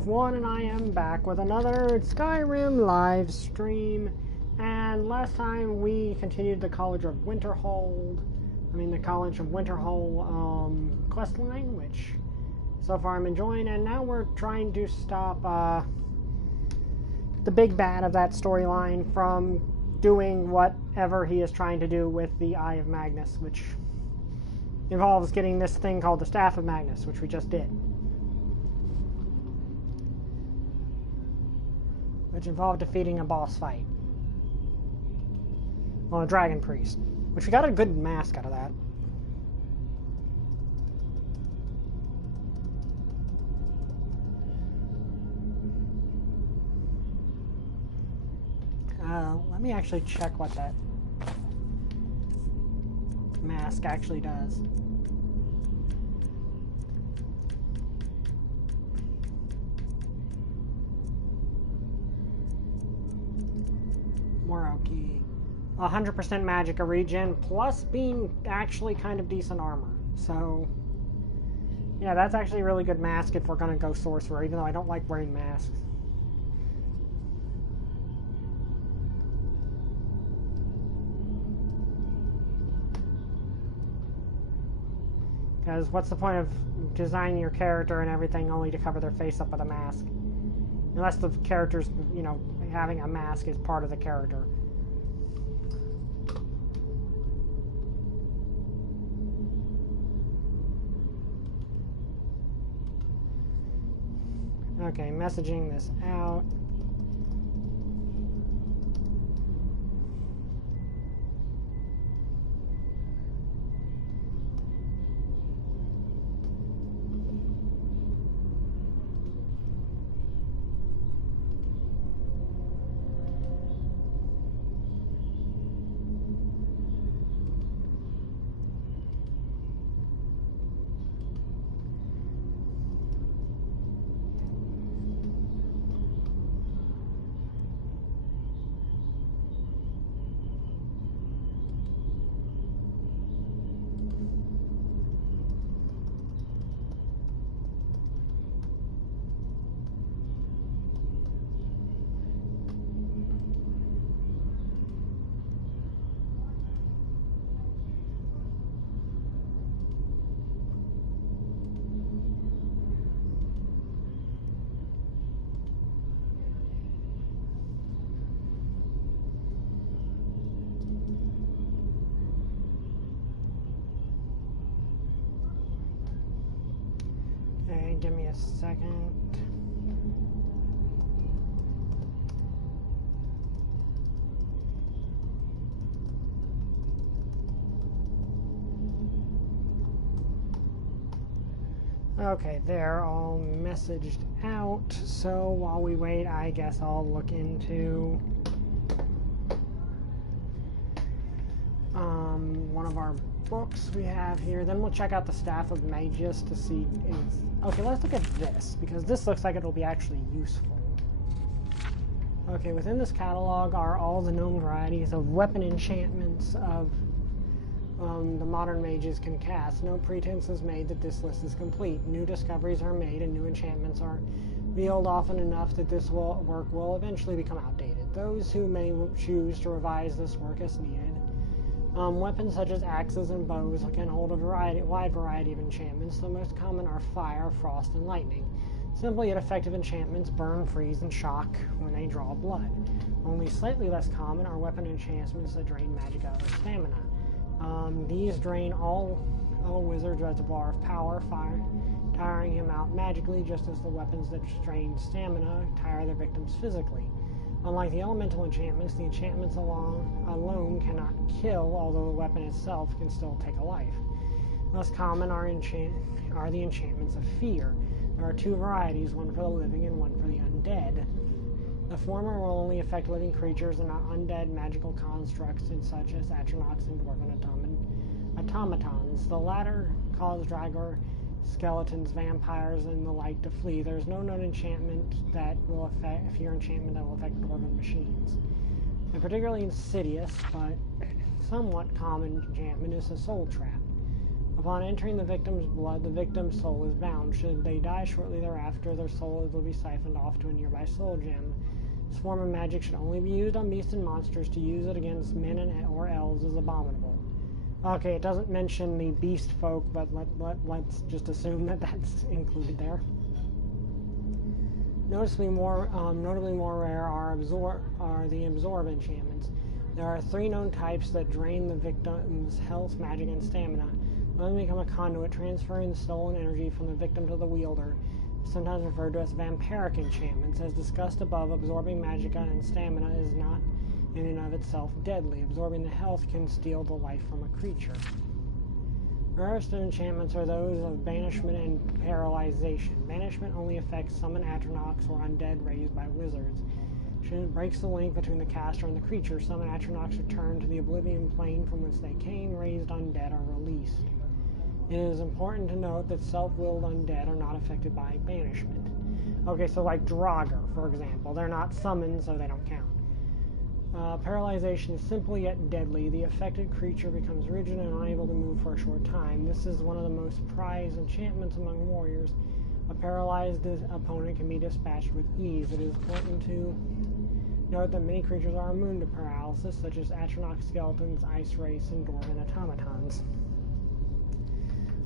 Wolf1, and I am back with another Skyrim live stream. And last time we continued the College of Winterhold quest line, which so far I'm enjoying, and now we're trying to stop the big bad of that storyline from doing whatever he is trying to do with the Eye of Magnus, which involves getting this thing called the Staff of Magnus, which we just did. Which involved defeating a boss fight. Well, a dragon priest. Which we got a good mask out of that. Let me actually check what that mask actually does. Moroki. 100% magic regen, plus being actually kind of decent armor. So, yeah, that's actually a really good mask if we're going to go sorcerer, even though I don't like wearing masks. Because what's the point of designing your character and everything only to cover their face up with a mask? Unless the character's, you know, having a mask is part of the character. Okay, messaging this out. Okay, give me a second. Okay, they're all messaged out, so while we wait, I guess I'll look into one of our books we have here. Then we'll check out the Staff of Magus to see okay, let's look at this, because this looks like it'll be actually useful. Okay, within this catalog are all the known varieties of weapon enchantments of the modern mages can cast. No pretense is made that this list is complete. New discoveries are made and new enchantments are revealed often enough that this work will eventually become outdated. Those who may choose to revise this work as needed. Weapons such as axes and bows can hold a wide variety of enchantments. The most common are fire, frost, and lightning. Simple yet effective enchantments burn, freeze, and shock when they draw blood. Only slightly less common are weapon enchantments that drain magic out of stamina. These drain all wizard's reservoir of power, tiring him out magically, just as the weapons that drain stamina tire their victims physically. Unlike the elemental enchantments, the enchantments alone cannot kill, although the weapon itself can still take a life. Less common are the enchantments of fear. There are two varieties, one for the living and one for the undead. The former will only affect living creatures and not undead magical constructs such as atronachs and dwarven automatons. The latter cause dragor, skeletons, vampires, and the like to flee. There is no known enchantment that will affect fear enchantment that will affect dwarven machines. A particularly insidious but somewhat common enchantment is a soul trap. Upon entering the victim's blood, the victim's soul is bound. Should they die shortly thereafter, their soul will be siphoned off to a nearby soul gem. This form of magic should only be used on beasts and monsters. To use it against men or elves is abominable. Okay, it doesn't mention the beast folk, but let's just assume that that's included there. Notably more rare are the absorb enchantments. There are 3 known types that drain the victim's health, magic, and stamina. One of them become a conduit, transferring the stolen energy from the victim to the wielder, sometimes referred to as vampiric enchantments. As discussed above, absorbing magicka and stamina is not in and of itself deadly. Absorbing the health can steal the life from a creature. Rarest enchantments are those of banishment and paralyzation. Banishment only affects summoned atronachs or undead raised by wizards. It breaks the link between the caster and the creature. Summoned atronachs return to the oblivion plane from whence they came. Raised undead are released. It is important to note that self-willed undead are not affected by banishment. Okay, so like Draugr, for example. They're not summoned, so they don't count. Paralyzation is simple yet deadly. The affected creature becomes rigid and unable to move for a short time. This is one of the most prized enchantments among warriors. A paralyzed opponent can be dispatched with ease. It is important to note that many creatures are immune to paralysis, such as atronach skeletons, ice wraiths, and dwarven automatons.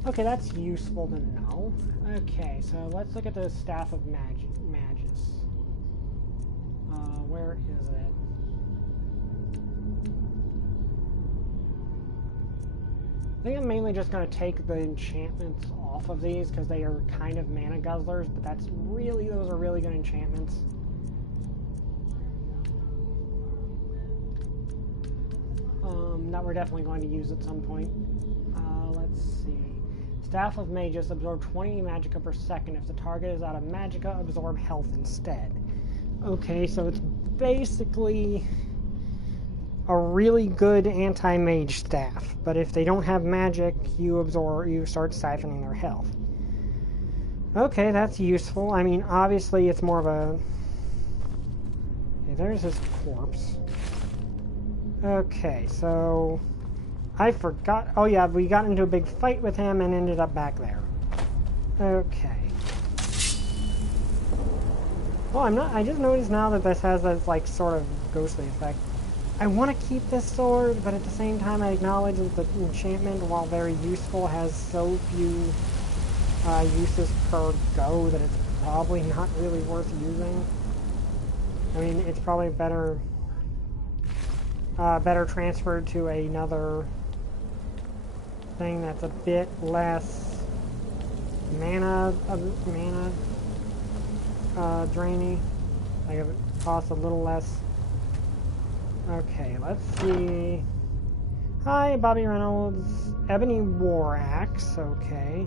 Okay, that's useful to know. Okay, so let's look at the Staff of Magus. Where is it? I think I'm mainly just going to take the enchantments off of these because they are kind of mana guzzlers, but those are really good enchantments. That we're definitely going to use at some point. Let's see. Staff of Magus absorb 20 magicka per second. If the target is out of magicka, absorb health instead. Okay, so it's basically a really good anti-mage staff, but if they don't have magic, you start siphoning their health. Okay, that's useful. I mean, obviously it's more of a... Okay, there's his corpse. Okay, so... I forgot... Oh yeah, we got into a big fight with him and ended up back there. Okay. Well, I just noticed now that this has this, like, sort of ghostly effect. I want to keep this sword, but at the same time I acknowledge that the enchantment, while very useful, has so few uses per go that it's probably not really worth using. I mean, it's probably better transferred to another thing that's a bit less mana drainy. Like it costs a little less. Okay, let's see. Hi, Bobby Reynolds. Ebony War Axe, okay.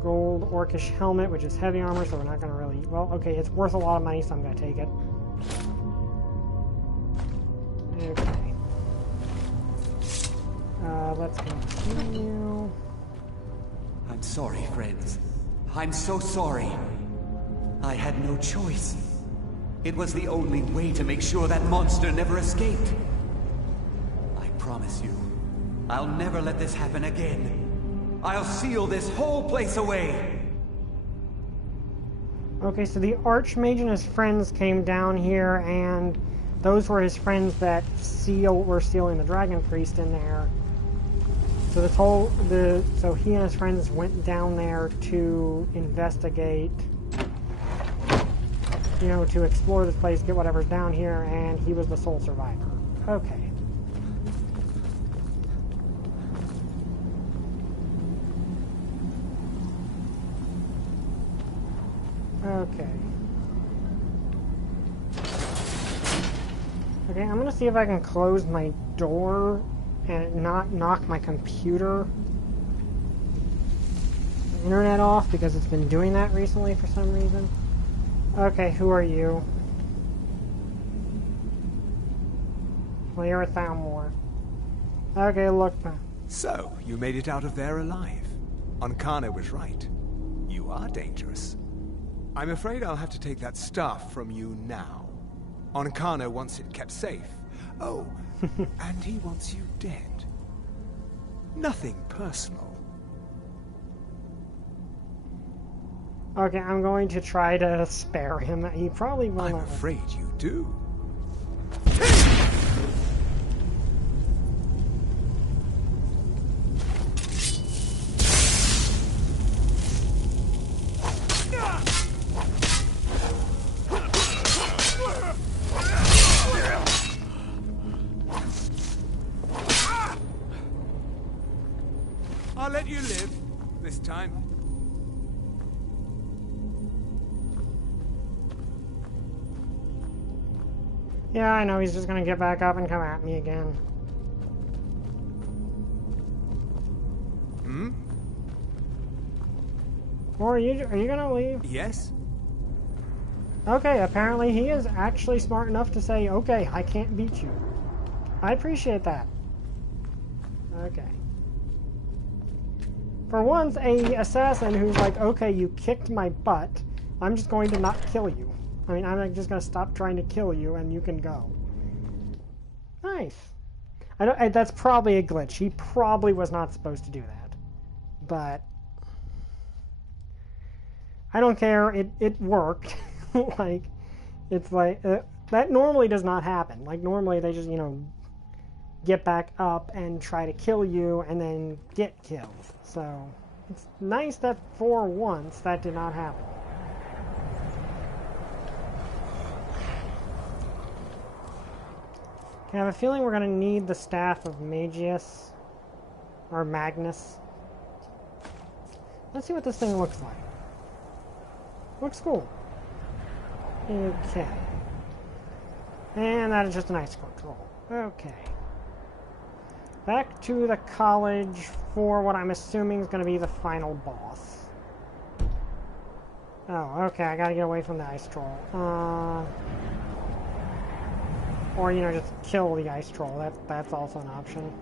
Gold Orcish Helmet, which is heavy armor, so we're not going to really... Well, okay, it's worth a lot of money, so I'm going to take it. Okay. Let's continue. I'm sorry, friends. I'm so sorry. I had no choice. It was the only way to make sure that monster never escaped. I promise you, I'll never let this happen again. I'll seal this whole place away. Okay, so the Archmage and his friends came down here, and those were his friends that were sealing the Dragon Priest in there. So so he and his friends went down there to investigate, you know, to explore this place, get whatever's down here, and he was the sole survivor. Okay. Okay. Okay, I'm gonna see if I can close my door and not knock my computer internet off, because it's been doing that recently for some reason. Okay, who are you? Well, you're a Thalmor. Okay, look. So, you made it out of there alive. Ankana was right. You are dangerous. I'm afraid I'll have to take that stuff from you now. Ankana wants it kept safe. Oh, and he wants you dead. Nothing personal. Okay, I'm going to try to spare him. He probably will I'm not. afraid you do. I'll let you live this time. Yeah, I know, he's just gonna get back up and come at me again. Hmm? Or are you gonna leave? Yes? Okay, apparently he is actually smart enough to say, okay, I can't beat you. I appreciate that. Okay. For once, a assassin who's like, okay, you kicked my butt, I'm just going to not kill you. I mean, I'm just going to stop trying to kill you and you can go. Nice. That's probably a glitch. He probably was not supposed to do that. But I don't care. It worked. Like, it's like, that normally does not happen. Like, normally they just, you know, get back up and try to kill you and then get killed. So it's nice that for once that did not happen. I have a feeling we're going to need the Staff of Magius, or Magnus. Let's see what this thing looks like. Looks cool. Okay. And that is just an ice control. Okay. Back to the college for what I'm assuming is going to be the final boss. Oh, okay, I gotta get away from the ice troll. Or, you know, just kill the ice troll. That's also an option.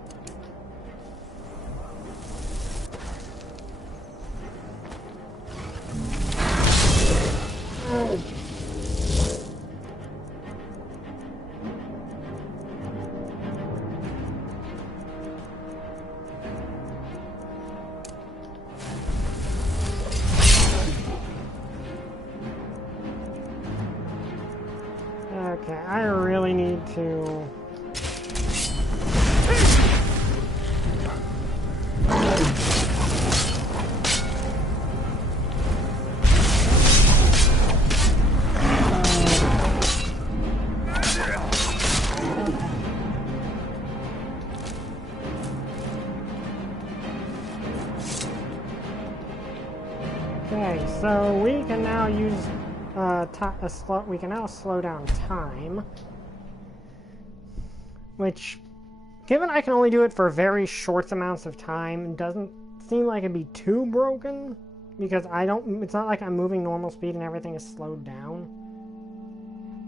Okay, I really need to... Okay, so we can now use we can now slow down time, which, given I can only do it for very short amounts of time, doesn't seem like it'd be too broken, because it's not like I'm moving normal speed and everything is slowed down.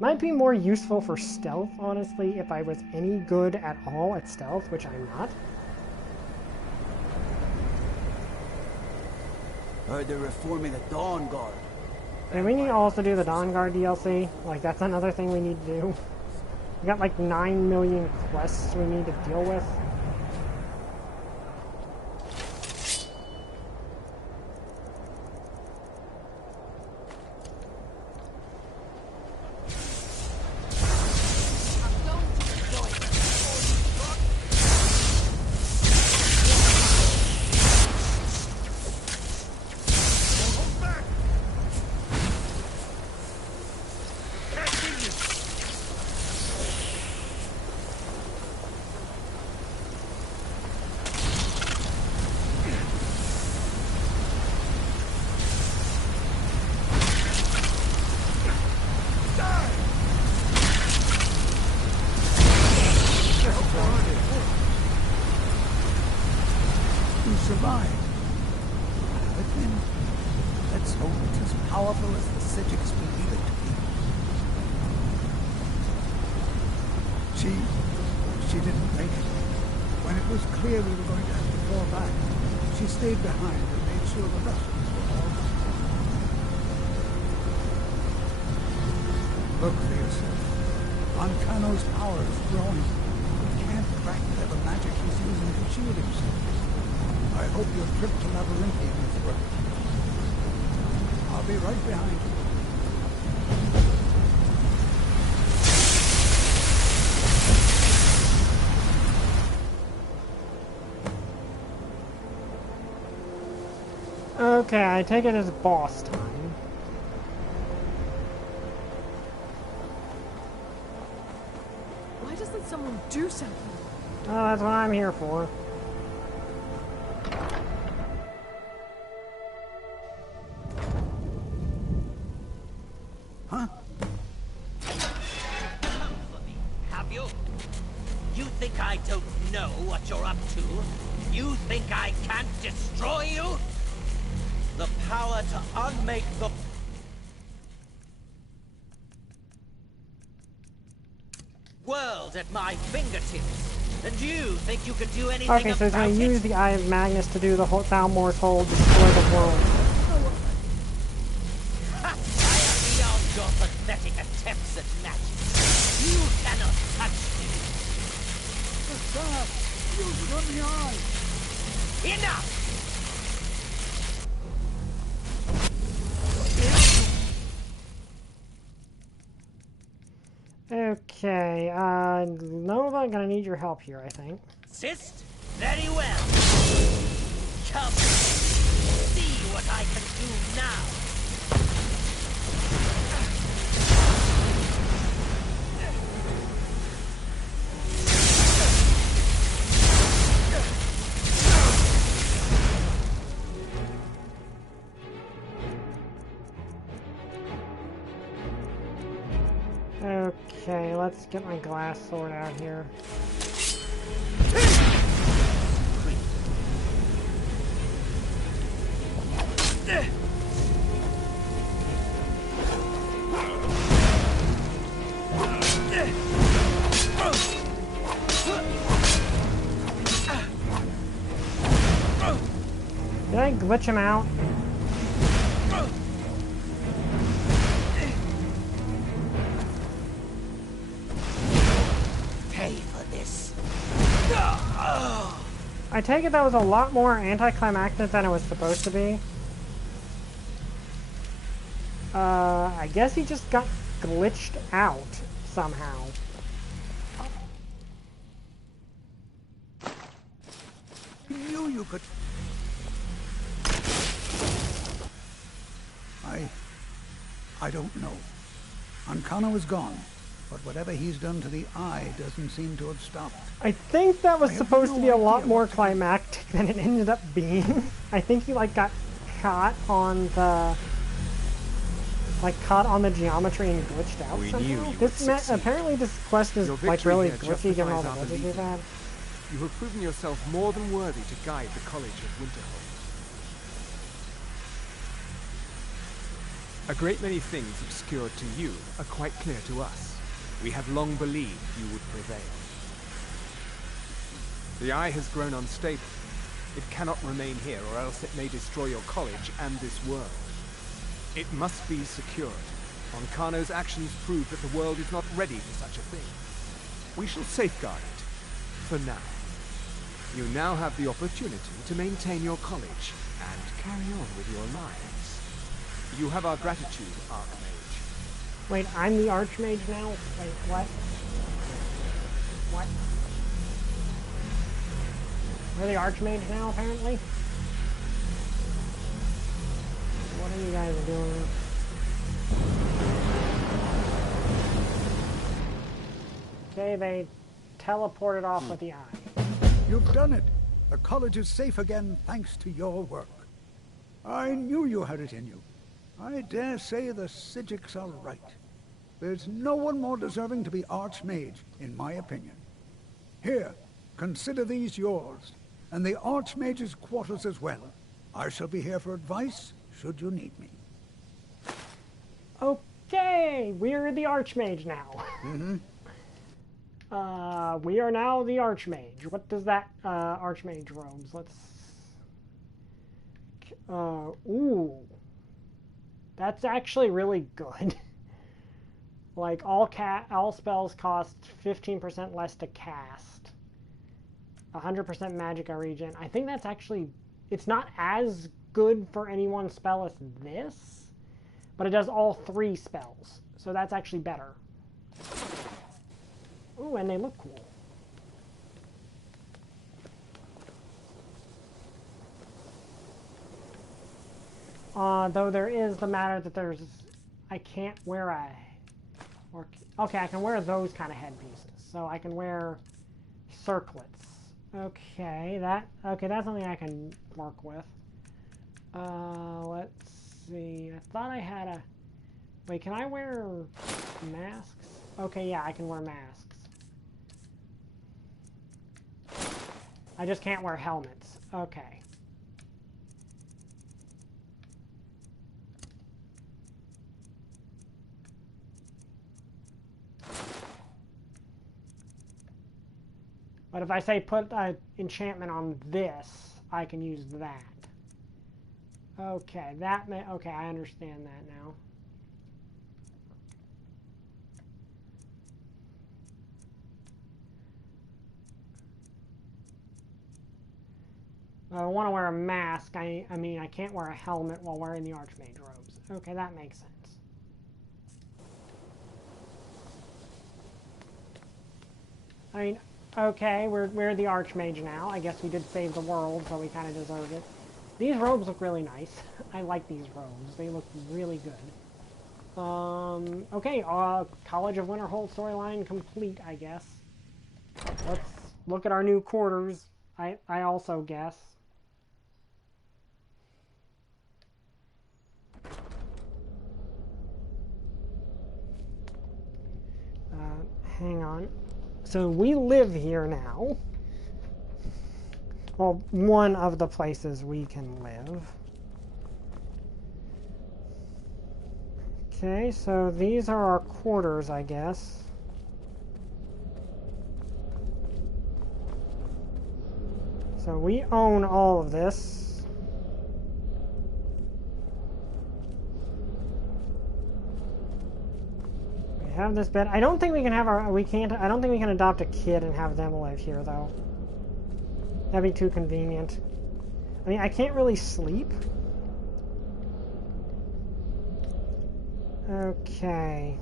Might be more useful for stealth, honestly, if I was any good at all at stealth, which I'm not. Heard they're reforming the Dawn Guard. And we need to also do the Dawn Guard DLC. Like, that's another thing we need to do. We got like 9 million quests we need to deal with. She didn't make it. When it was clear we were going to have to fall back, she stayed behind and made sure the Russians were all right. Look for yourself. Ancano's power is growing. We can't crack whatever magic he's using to shield himself. I hope your trip to Labyrinthium is worth it. I'll I'll be right behind you. Okay, I take it as boss time. Why doesn't someone do something? Oh, that's what I'm here for. Huh? Have you? You think I don't know what you're up to? You think I can't destroy you? The power to unmake the... world at my fingertips. And you think you can do anything Okay, so he's about going to it? use the Eye of Magnus to do the whole Thalmor's whole destroy the world. Ha! I am beyond your pathetic attempts at magic. You cannot touch me. The staff! Use it on the eye! Enough! Okay, Nova, I'm gonna need your help here, I think. Insist? Very well. Come. See what I can do now. Okay, let's get my glass sword out here. Did I glitch him out? Pay for this. I take it that was a lot more anticlimactic than it was supposed to be. I guess he just got glitched out somehow. You knew you could... I don't know. Ancana was gone, but whatever he's done to the eye doesn't seem to have stopped. I think that was I have supposed to no be a lot idea more what to do. climactic than it ended up being. I think he like got caught on the geometry and glitched out We somehow. knew you This would succeed. apparently this quest is Your like victory really here glitchy given all the justifies our glitches belief we've in had. You have proven yourself more than worthy to guide the College of Winterhold. A great many things obscured to you are quite clear to us. We have long believed you would prevail. The Eye has grown unstable. It cannot remain here, or else it may destroy your college and this world. It must be secured. Ancano's actions prove that the world is not ready for such a thing. We shall safeguard it, for now. You now have the opportunity to maintain your college and carry on with your lives. You have our gratitude, Archmage. Wait, I'm the Archmage now? Wait, what? What? We're the Archmage now, apparently? What are you guys doing? Okay, they teleported off with the eye. You've done it. The college is safe again thanks to your work. I knew you had it in you. I dare say the Psijics are right. There's no one more deserving to be Archmage, in my opinion. Here, consider these yours, and the Archmage's quarters as well. I shall be here for advice, should you need me. Okay, we're the Archmage now. Mm-hmm. We are now the Archmage. What does that, Archmage robes? Let's... ooh. That's actually really good. Like, all spells cost 15% less to cast. 100% Magicka regen. I think that's actually... It's not as good for any one spell as this, but it does all 3 spells, so that's actually better. Ooh, and they look cool. Though there is the matter that I can't wear okay, I can wear those kind of headpieces, so I can wear circlets. Okay, that's something I can work with. Let's see. I thought I had a... Wait, can I wear masks? Okay, yeah, I can wear masks. I just can't wear helmets. Okay. But if I say put an enchantment on this, I can use that. Okay, okay, I understand that now. I want to wear a mask. I mean, I can't wear a helmet while wearing the Archmage robes. Okay, that makes sense. I mean, okay, we're the Archmage now. I guess we did save the world, so we kind of deserve it. These robes look really nice. I like these robes. They look really good. Okay, College of Winterhold storyline complete, I guess. Let's look at our new quarters. I also guess. Hang on. So we live here now. Well, one of the places we can live. Okay, so these are our quarters, I guess. So we own all of this. We have this bed. I don't think we can have I don't think we can adopt a kid and have them live here, though. That'd be too convenient. I mean, I can't really sleep. Okay.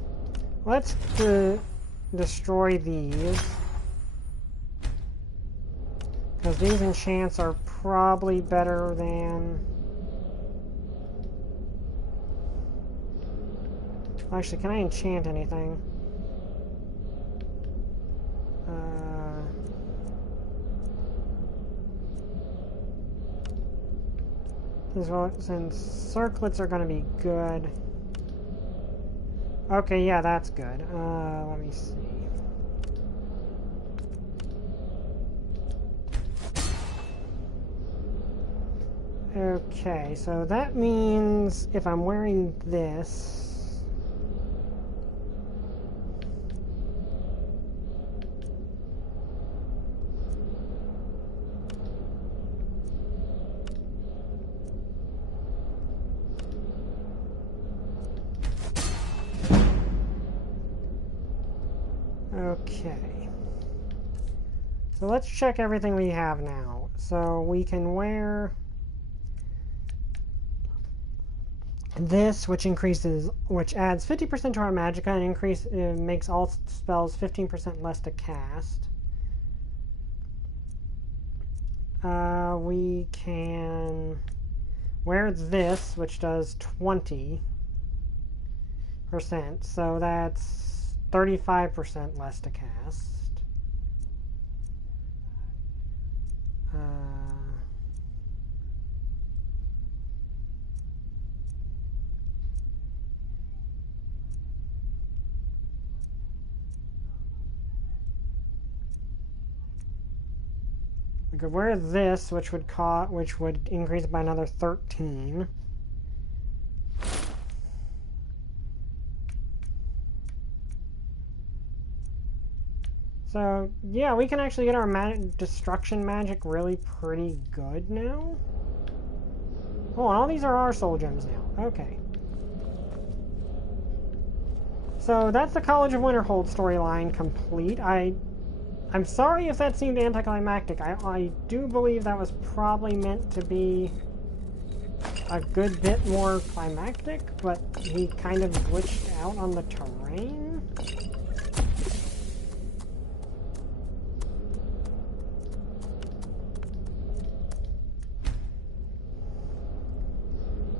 Let's destroy these. Because these enchants are probably better than... Actually, can I enchant anything? Since circlets are going to be good. Okay, yeah, that's good. Let me see. Okay, so that means if I'm wearing this... Okay. So let's check everything we have now. So we can wear this, which adds 50% to our magicka and makes all spells 15% less to cast. We can wear this, which does 20%, so that's 35% less to cast. We could wear this, which would increase it by another 13. So, yeah, we can actually get our destruction magic really pretty good now. Oh, and all these are our soul gems now. Okay. So, that's the College of Winterhold storyline complete. I'm sorry if that seemed anticlimactic. I do believe that was probably meant to be a good bit more climactic, but he kind of glitched out on the terrain.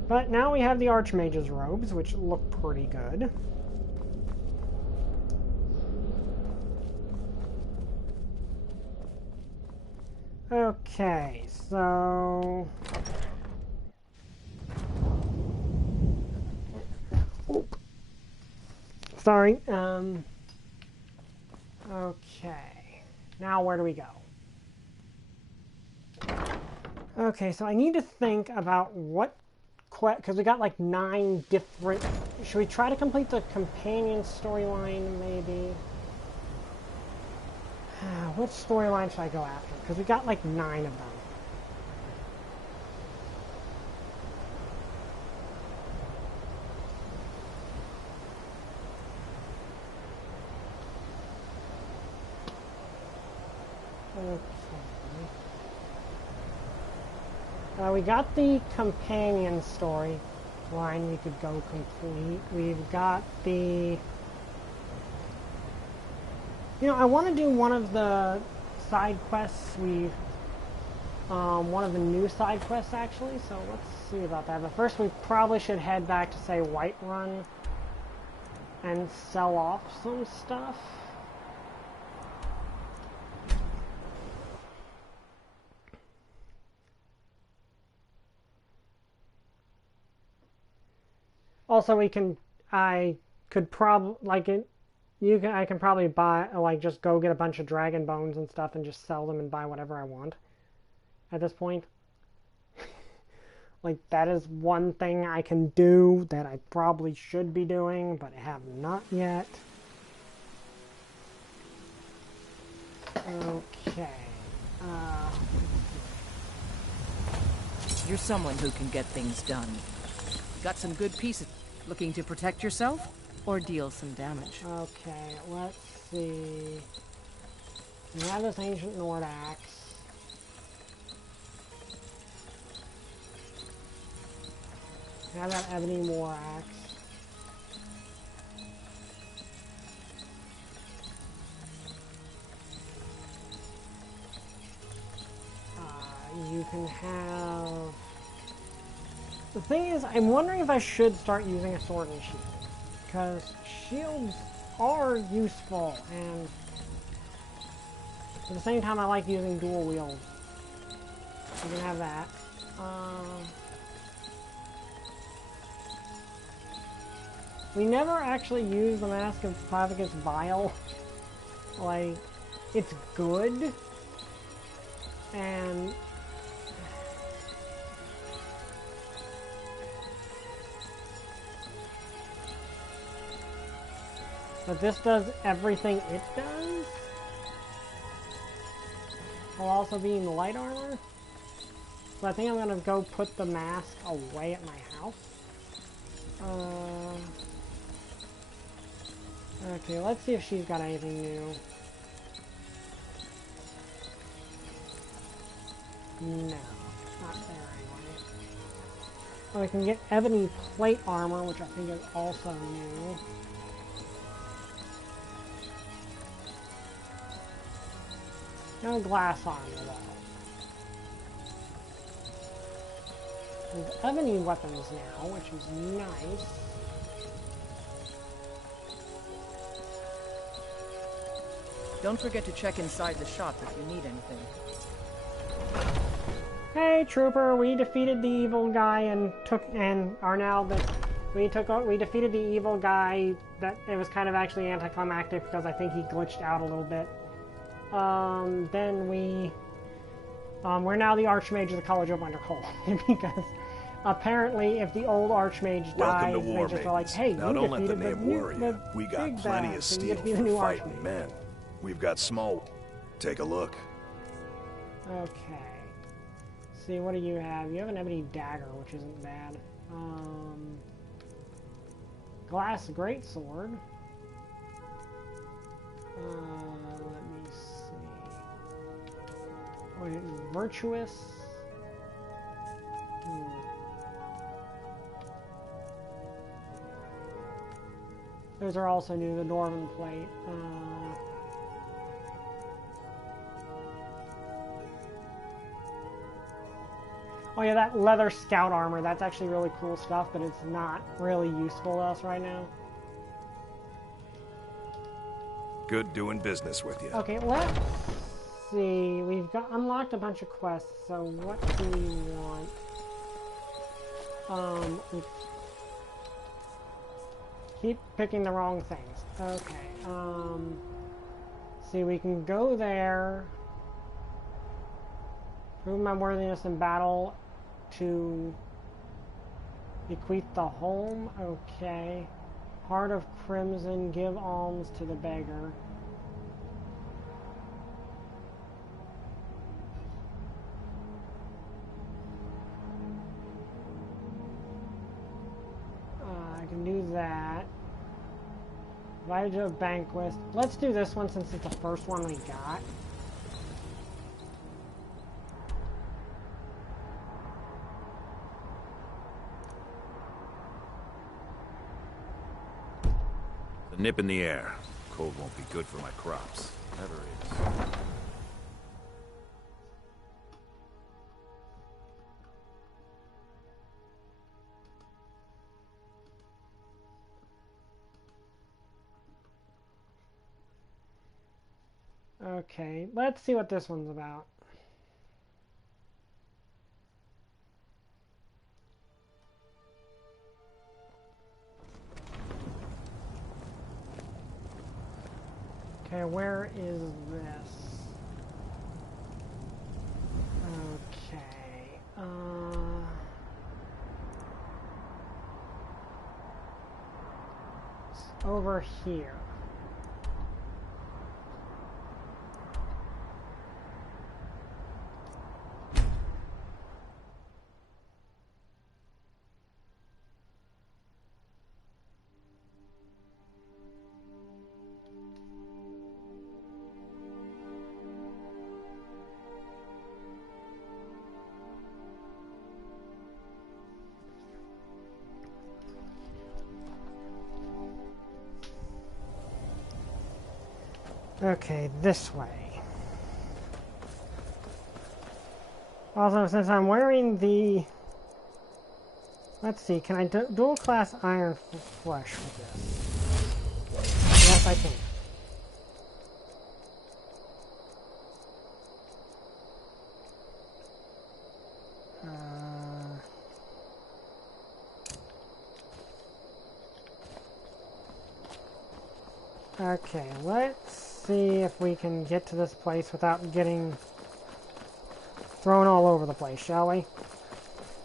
But now we have the Archmage's robes, which look pretty good. Okay, so... Oop. Sorry, okay. Now where do we go? Okay, so I need to think about what because we got like 9 different... Should we try to complete the companion storyline, maybe? Which storyline should I go after? Because we got like 9 of them. Okay. We got the companion story line we could go complete. We've got the... You know, I want to do one of the side quests. One of the new side quests, actually, so let's see about that. But first, we probably should head back to, say, Whiterun and sell off some stuff. Also, I could probably, like, I can probably buy, like, just go get a bunch of dragon bones and stuff and just sell them and buy whatever I want at this point. Like, that is one thing I can do that I probably should be doing, but I have not yet. Okay. You're someone who can get things done. Got some good pieces. Looking to protect yourself or deal some damage? Okay, let's see. We have this ancient Nord axe. We have that ebony war axe. You can have... The thing is, I'm wondering if I should start using a sword and shield. Because shields are useful, and at the same time I like using dual wield. You can have that. We never actually use the Mask of Clavicus Vial. Like, it's good, and but this does everything it does, while also being light armor. So I think I'm gonna go put the mask away at my house. Okay, let's see if she's got anything new. No, not there anyway. Oh, we can get ebony plate armor, which I think is also new. No glass armor, though. There's ebony weapons now, which is nice. Don't forget to check inside the shop if you need anything. Hey, Trooper, we defeated the evil guy and we defeated the evil guy. That it was kind of actually anticlimactic because I think he glitched out a little bit. Then we're now the Archmage of the College of Winterhold because apparently if the old Archmage dies, they just are like, hey, now you don't let the defeated name worry you. We got plenty of steel for fighting men. We've got small. Take a look. Okay. See, what do you have? You have an ebony dagger, which isn't bad. Glass greatsword. Let me see. Wait, virtuous. Those are also new, the Dwarven plate. Oh yeah, that leather scout armor, that's actually really cool stuff, but it's not really useful to us right now. Good doing business with you. Okay, let's see. We've got unlocked a bunch of quests, so what do we want? Keep picking the wrong things. Okay, see, we can go there. Prove my worthiness in battle to bequeath the home. Okay. Heart of Crimson, give alms to the beggar. I can do that. Invited to a banquet. Let's do this one since it's the first one we got. The nip in the air. Cold won't be good for my crops. Never is. Okay, let's see what this one's about. Okay, where is this? Okay, it's over here. Okay, this way. Also, since I'm wearing the... Let's see, can I dual class Iron Flesh with this? Yes, I can. Okay, let's see if we can get to this place without getting thrown all over the place, shall we?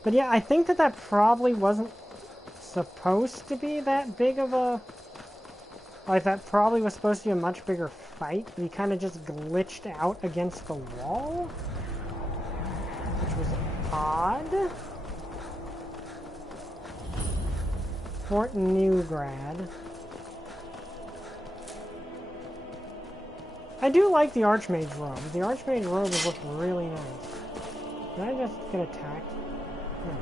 But yeah, I think that probably wasn't supposed to be that big of a... Like, that probably was supposed to be a much bigger fight. We kind of just glitched out against the wall, which was odd. Fort Newgrad. I do like the Archmage robe. The Archmage robe is looking really nice. Did I just get attacked? Oh,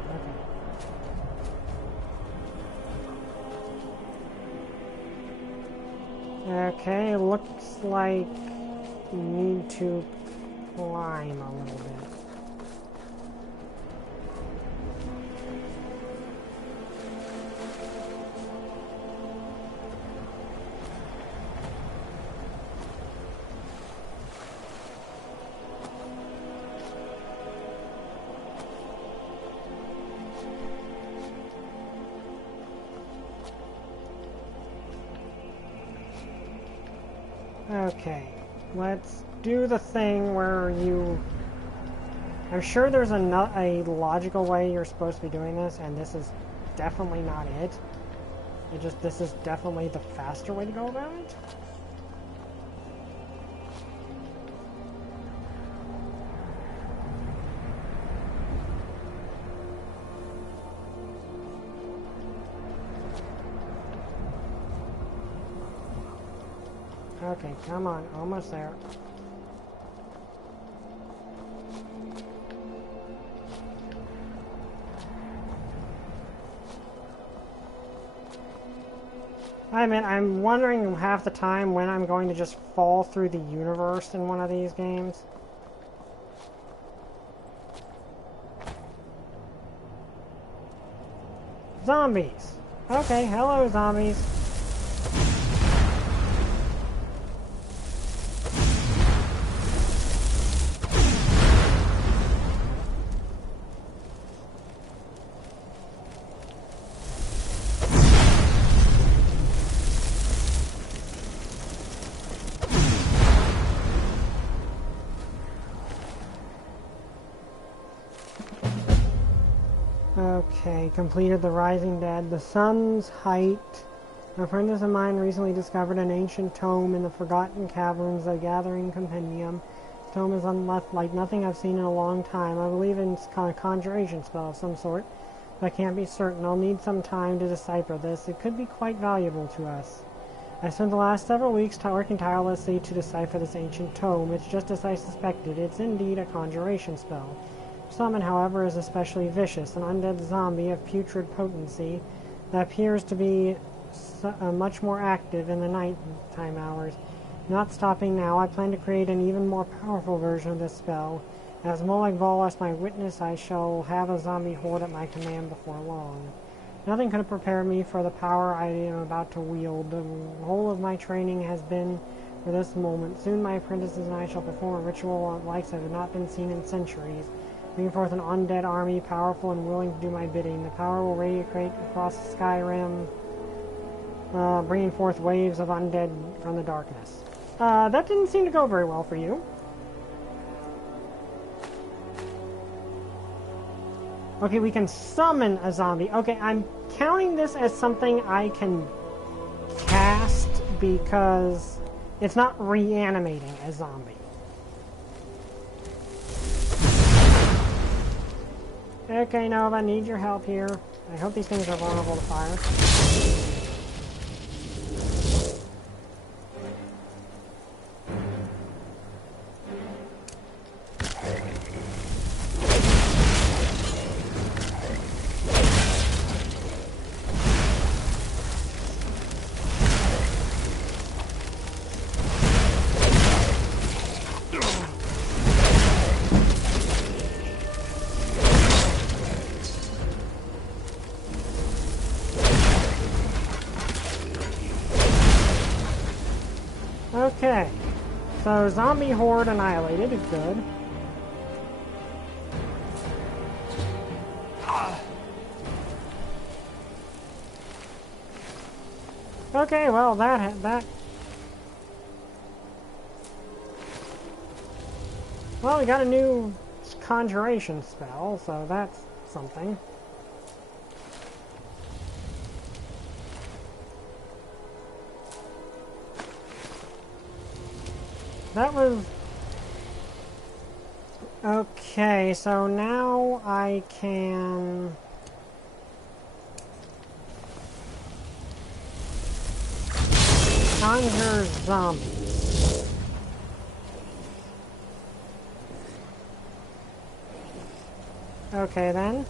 okay. Okay, looks like you need to climb a little bit. Okay, let's do the thing where you... I'm sure there's a logical way you're supposed to be doing this, and this is definitely not it. This is definitely the faster way to go about it. Okay, come on, almost there. I mean, I'm wondering half the time when I'm going to just fall through the universe in one of these games. Zombies. Okay, hello zombies. Okay, completed the Rising Dead. The Sun's Height. An apprentice of mine recently discovered an ancient tome in the Forgotten Caverns, a gathering compendium. This tome is like nothing I've seen in a long time. I believe it's a conjuration spell of some sort, but I can't be certain. I'll need some time to decipher this. It could be quite valuable to us. I spent the last several weeks working tirelessly to decipher this ancient tome. It's just as I suspected. It's indeed a conjuration spell. Summon, however, is especially vicious, an undead zombie of putrid potency that appears to be much more active in the nighttime hours. Not stopping now, I plan to create an even more powerful version of this spell. As Molag Bal as my witness, I shall have a zombie horde at my command before long. Nothing could have prepared me for the power I am about to wield. The whole of my training has been for this moment. Soon my apprentices and I shall perform a ritual like that have not been seen in centuries. Bring forth an undead army, powerful and willing to do my bidding. The power will radiate across Skyrim, bringing forth waves of undead from the darkness. That didn't seem to go very well for you. Okay, we can summon a zombie. Okay, I'm counting this as something I can cast because it's not reanimating a zombie. Okay, Nova, I need your help here. I hope these things are vulnerable to fire. Okay, so zombie horde annihilated is good. Okay, well that. Well, we got a new conjuration spell, so that's something. That was... Okay, so now I can... conjure zombies. Okay, then.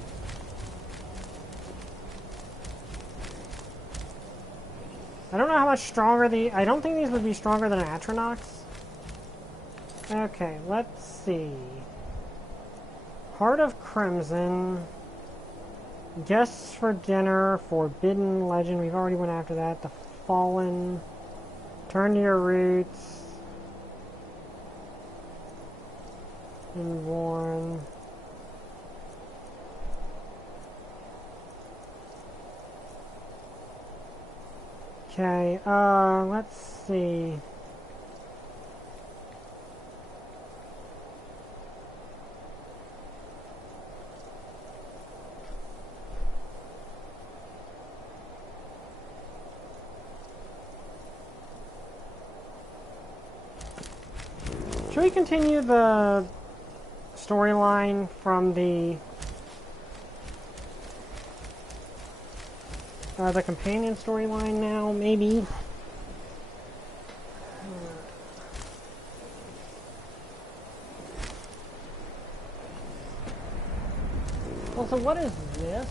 I don't know how much stronger the... I don't think these would be stronger than Atronox. Okay, let's see. Heart of Crimson. Guests for Dinner. Forbidden Legend. We've already went after that. The Fallen. Turn to Your Roots. Inborn. Okay, let's see. Should we continue the storyline from the companion storyline now, maybe? Also, what is this?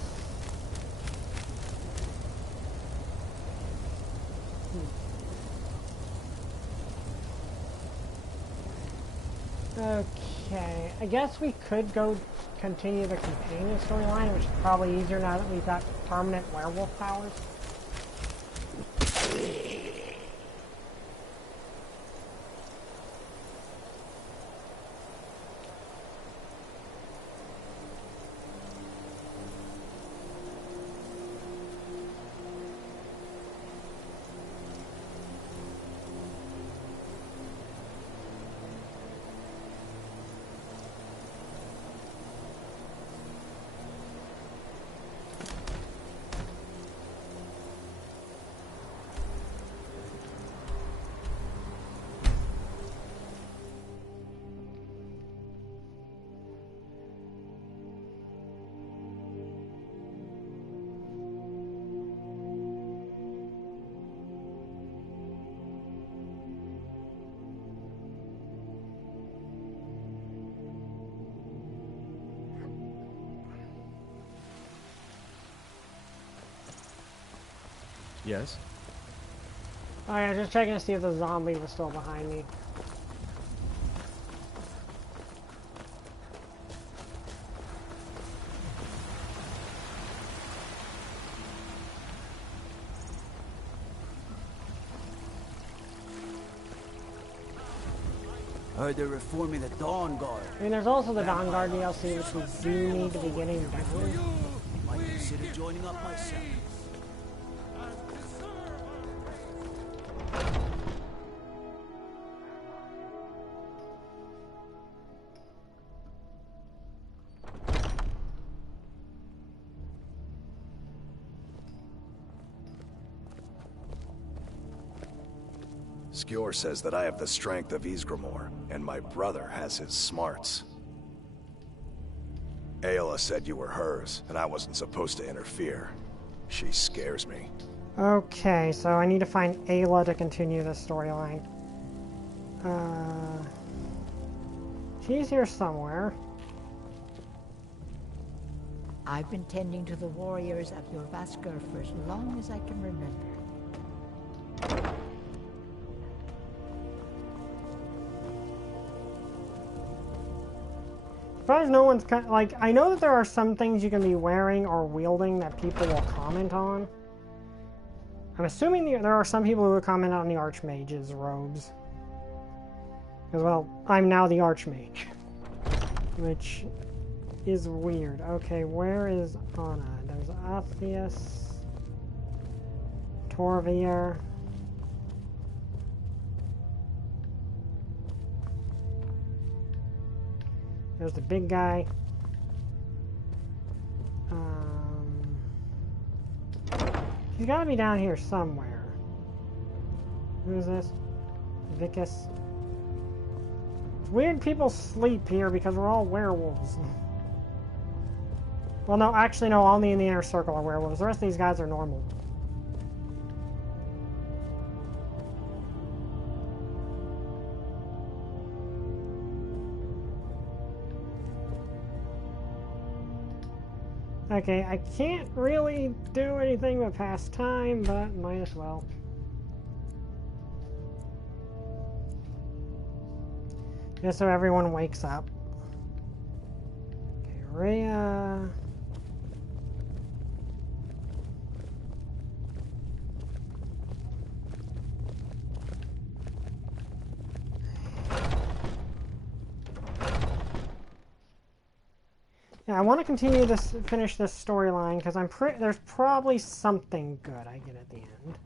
Okay, I guess we could go continue the companion storyline, which is probably easier now that we've got permanent werewolf powers. Yes? Alright, just checking to see if the zombie was still behind me. Heard they're reforming the Dawn Guard. I mean, there's also the Dawn Guard DLC, which we do need to be getting done. Might consider joining up myself. Skjor says that I have the strength of Ysgramor, and my brother has his smarts. Ayla said you were hers, and I wasn't supposed to interfere. She scares me. Okay, so I need to find Ayla to continue this storyline. She's here somewhere. I've been tending to the warriors of your Vaskr for as long as I can remember. As far as no one's like, I know that there are some things you can be wearing or wielding that people will comment on. I'm assuming there are some people who will comment on the Archmage's robes. Because, well, I'm now the Archmage. Which is weird. Okay, where is Anna? There's Atheus. Torvir. There's the big guy. He's got to be down here somewhere. Who is this? Vicus. It's weird people sleep here because we're all werewolves. Well, no, actually, no, only in the inner circle are werewolves. The rest of these guys are normal. Okay, I can't really do anything but pass time, but might as well. Just so everyone wakes up. Okay, Rhea. Yeah, I want to continue this, finish this storyline, because there's probably something good I get at the end.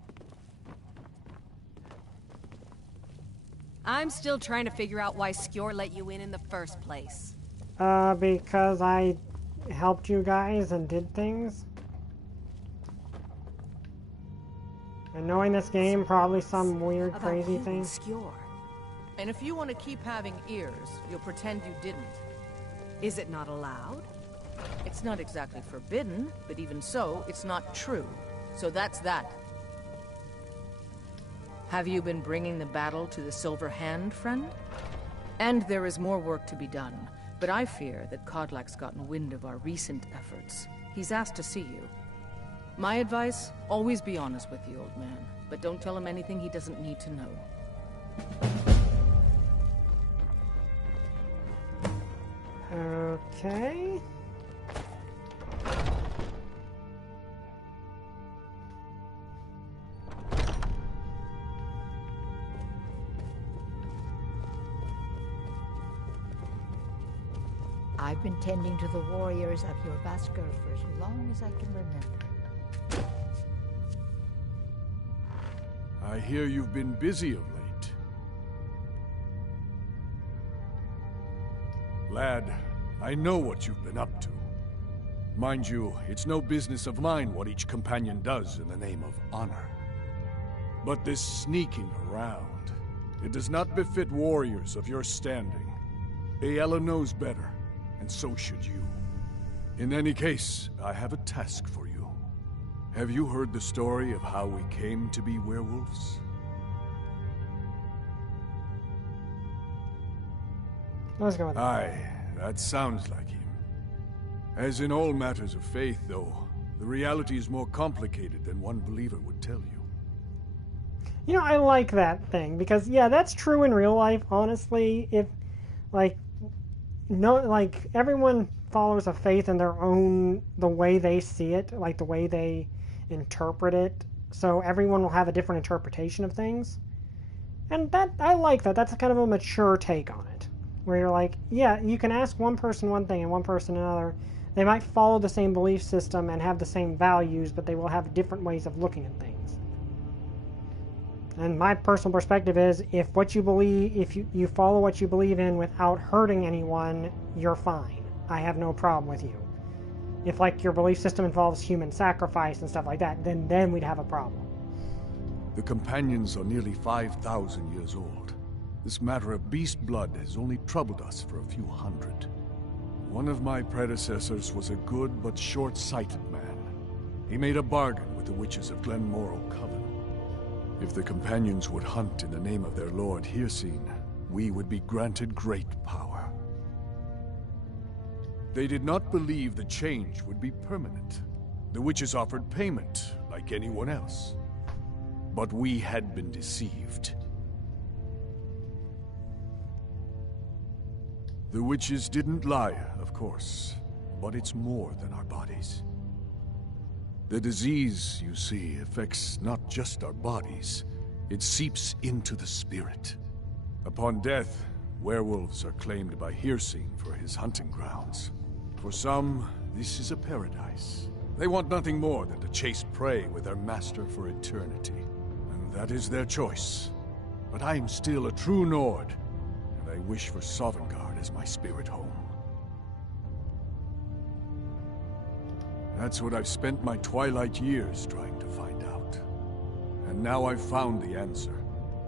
I'm still trying to figure out why Skjor let you in the first place. Because I helped you guys and did things. And knowing this game, probably some weird, crazy thing. Skjor. And if you want to keep having ears, you'll pretend you didn't. Is it not allowed? It's not exactly forbidden, but even so, it's not true. So that's that. Have you been bringing the battle to the Silver Hand, friend? And there is more work to be done, but I fear that Kodlak's gotten wind of our recent efforts. He's asked to see you. My advice, always be honest with the old man, but don't tell him anything he doesn't need to know. Okay. I've been tending to the warriors of your Vasker for as long as I can remember. I hear you've been busy of late. Lad, I know what you've been up to. Mind you, it's no business of mine what each companion does in the name of honor. But this sneaking around, it does not befit warriors of your standing. Aella knows better, and so should you. In any case, I have a task for you. Have you heard the story of how we came to be werewolves? Let's go with that. Aye, that sounds like him. As in all matters of faith, though, the reality is more complicated than one believer would tell you. You know, I like that thing, because, yeah, that's true in real life, honestly. If, like, no, like, everyone follows a faith in their own, the way they see it, like, the way they interpret it. So everyone will have a different interpretation of things. And that, I like that. That's kind of a mature take on it. Where you're like, yeah, you can ask one person one thing and one person another. They might follow the same belief system and have the same values, but they will have different ways of looking at things. And my personal perspective is, if what you believe, if you follow what you believe in without hurting anyone, you're fine. I have no problem with you. If, like, your belief system involves human sacrifice and stuff like that, then we'd have a problem. The companions are nearly 5,000 years old. This matter of beast blood has only troubled us for a few hundred. One of my predecessors was a good but short-sighted man. He made a bargain with the witches of Glenmorrow Coven. If the companions would hunt in the name of their lord Hircine, we would be granted great power. They did not believe the change would be permanent. The witches offered payment, like anyone else. But we had been deceived. The witches didn't lie, of course, but it's more than our bodies. The disease, you see, affects not just our bodies, it seeps into the spirit. Upon death, werewolves are claimed by Hircine for his hunting grounds. For some, this is a paradise. They want nothing more than to chase prey with their master for eternity. And that is their choice. But I am still a true Nord, and I wish for Sovngarde as my spirit home. That's what I've spent my twilight years trying to find out. And now I've found the answer.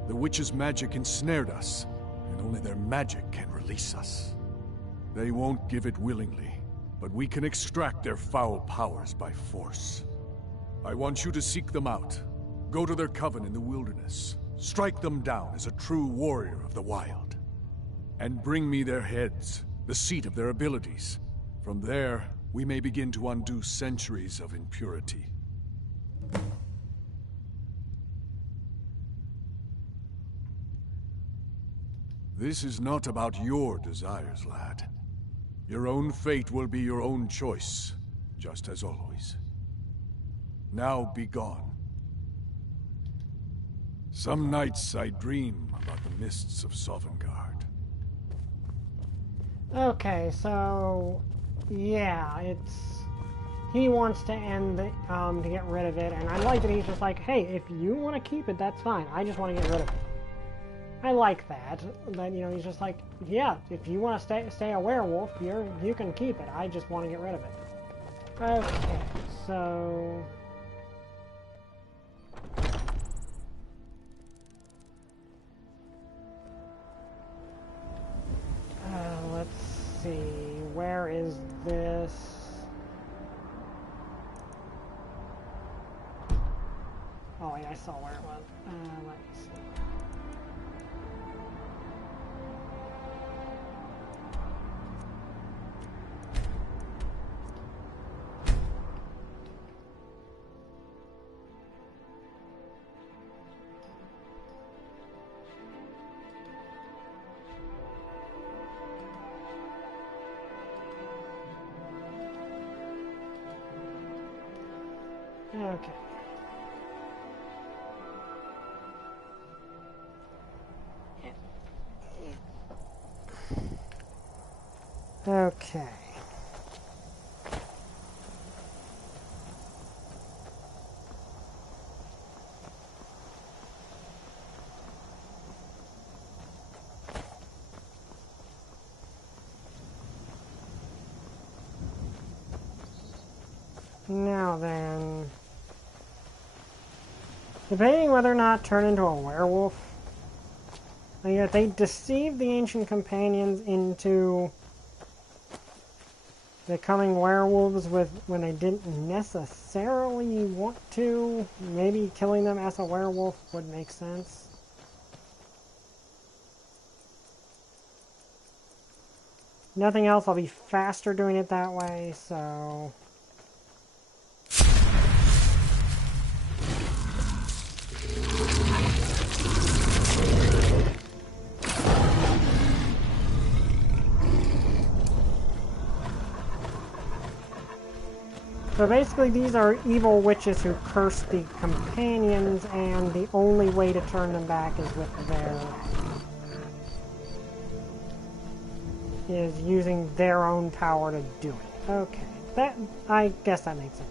The witch's magic ensnared us, and only their magic can release us. They won't give it willingly, but we can extract their foul powers by force. I want you to seek them out. Go to their coven in the wilderness. Strike them down as a true warrior of the wild. And bring me their heads, the seat of their abilities. From there, we may begin to undo centuries of impurity. This is not about your desires, lad. Your own fate will be your own choice, just as always. Now be gone. Some nights I dream about the mists of Sovngarde. Okay, so yeah, he wants to end the, to get rid of it, and I like that he's just like, hey, if you want to keep it, that's fine. I just want to get rid of it. I like that. That, you know, he's just like, yeah, if you want to stay a werewolf, you can keep it. I just want to get rid of it. Okay, so let's see, where is this? Oh wait, I saw where it was. Let me see. Okay. Okay. Now then, debating whether or not turn into a werewolf. And yet they deceived the ancient companions into becoming werewolves when they didn't necessarily want to. Maybe killing them as a werewolf would make sense. Nothing else, I'll be faster doing it that way, so... So basically these are evil witches who curse the companions, and the only way to turn them back is with is using their own power to do it. Okay, I guess that makes sense.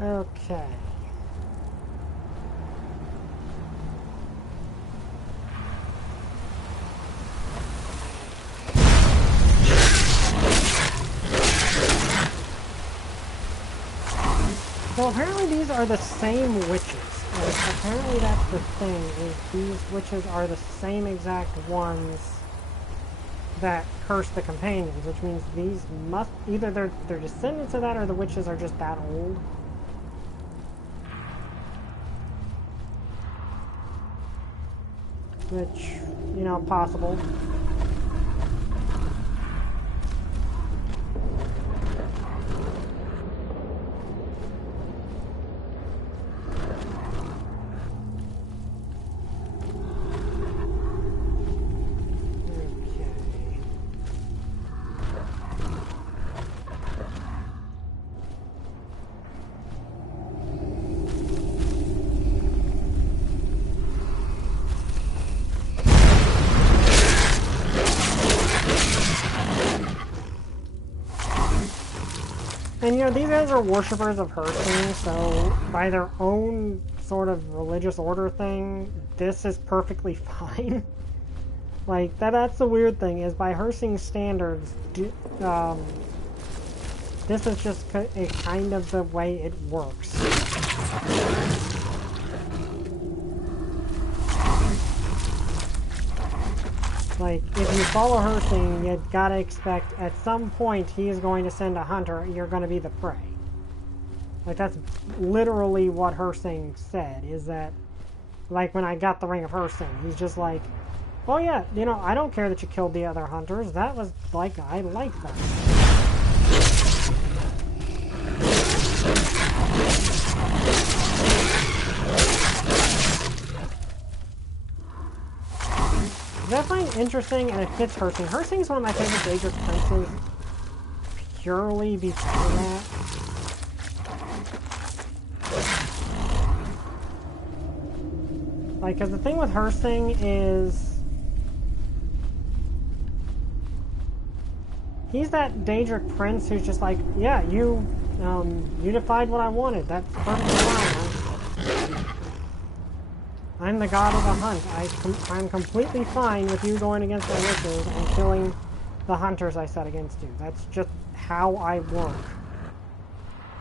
Okay. So apparently these are the same witches. Apparently that's the thing, is these witches are the same exact ones that curse the companions, which means these must, either they're descendants of that or the witches are just that old. Which, you know, possible. And you know, these guys are worshippers of Hersing, so by their own sort of religious order thing, this is perfectly fine. Like, that's the weird thing, is by Hersing standards, this is just a kind of the way it works. Like, if you follow Hersing, you gotta expect at some point he is going to send a hunter, you're gonna be the prey. Like, that's literally what Hersing said, is that, like, when I got the Ring of Hersing, he's just like, oh yeah, you know, I don't care that you killed the other hunters, that was, like, I like that. That I find interesting, and it fits Hersing. Hersing is one of my favorite Daedric princes, purely because of that. Like, because the thing with Hersing is, he's that Daedric prince who's just like, yeah, you defied what I wanted. That's perfectly fine. I'm the god of the hunt. I'm completely fine with you going against my wishes and killing the hunters I set against you. That's just how I work.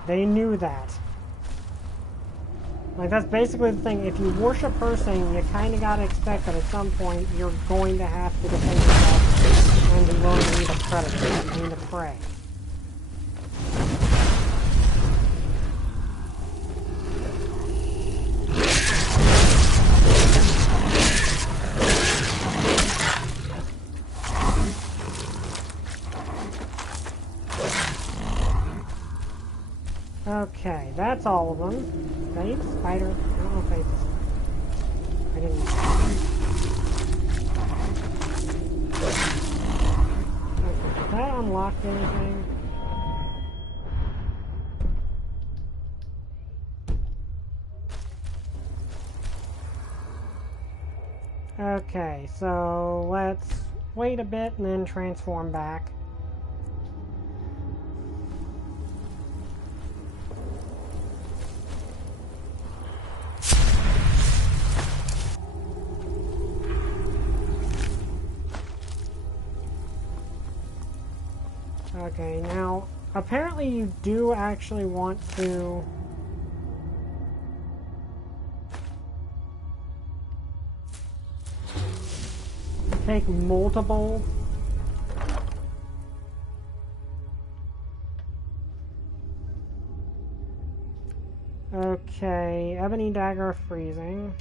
They knew that. Like, that's basically the thing. If you worship person, you kind of got to expect that at some point you're going to have to defend yourself and be willing to be the predator, be the prey. Okay, that's all of them. Did I need the spider? I don't know if I need the spider. I didn't need it. Okay, did that unlock anything? Okay, so let's wait a bit and then transform back. Okay, now, apparently you do actually want to take multiple okay, ebony dagger freezing.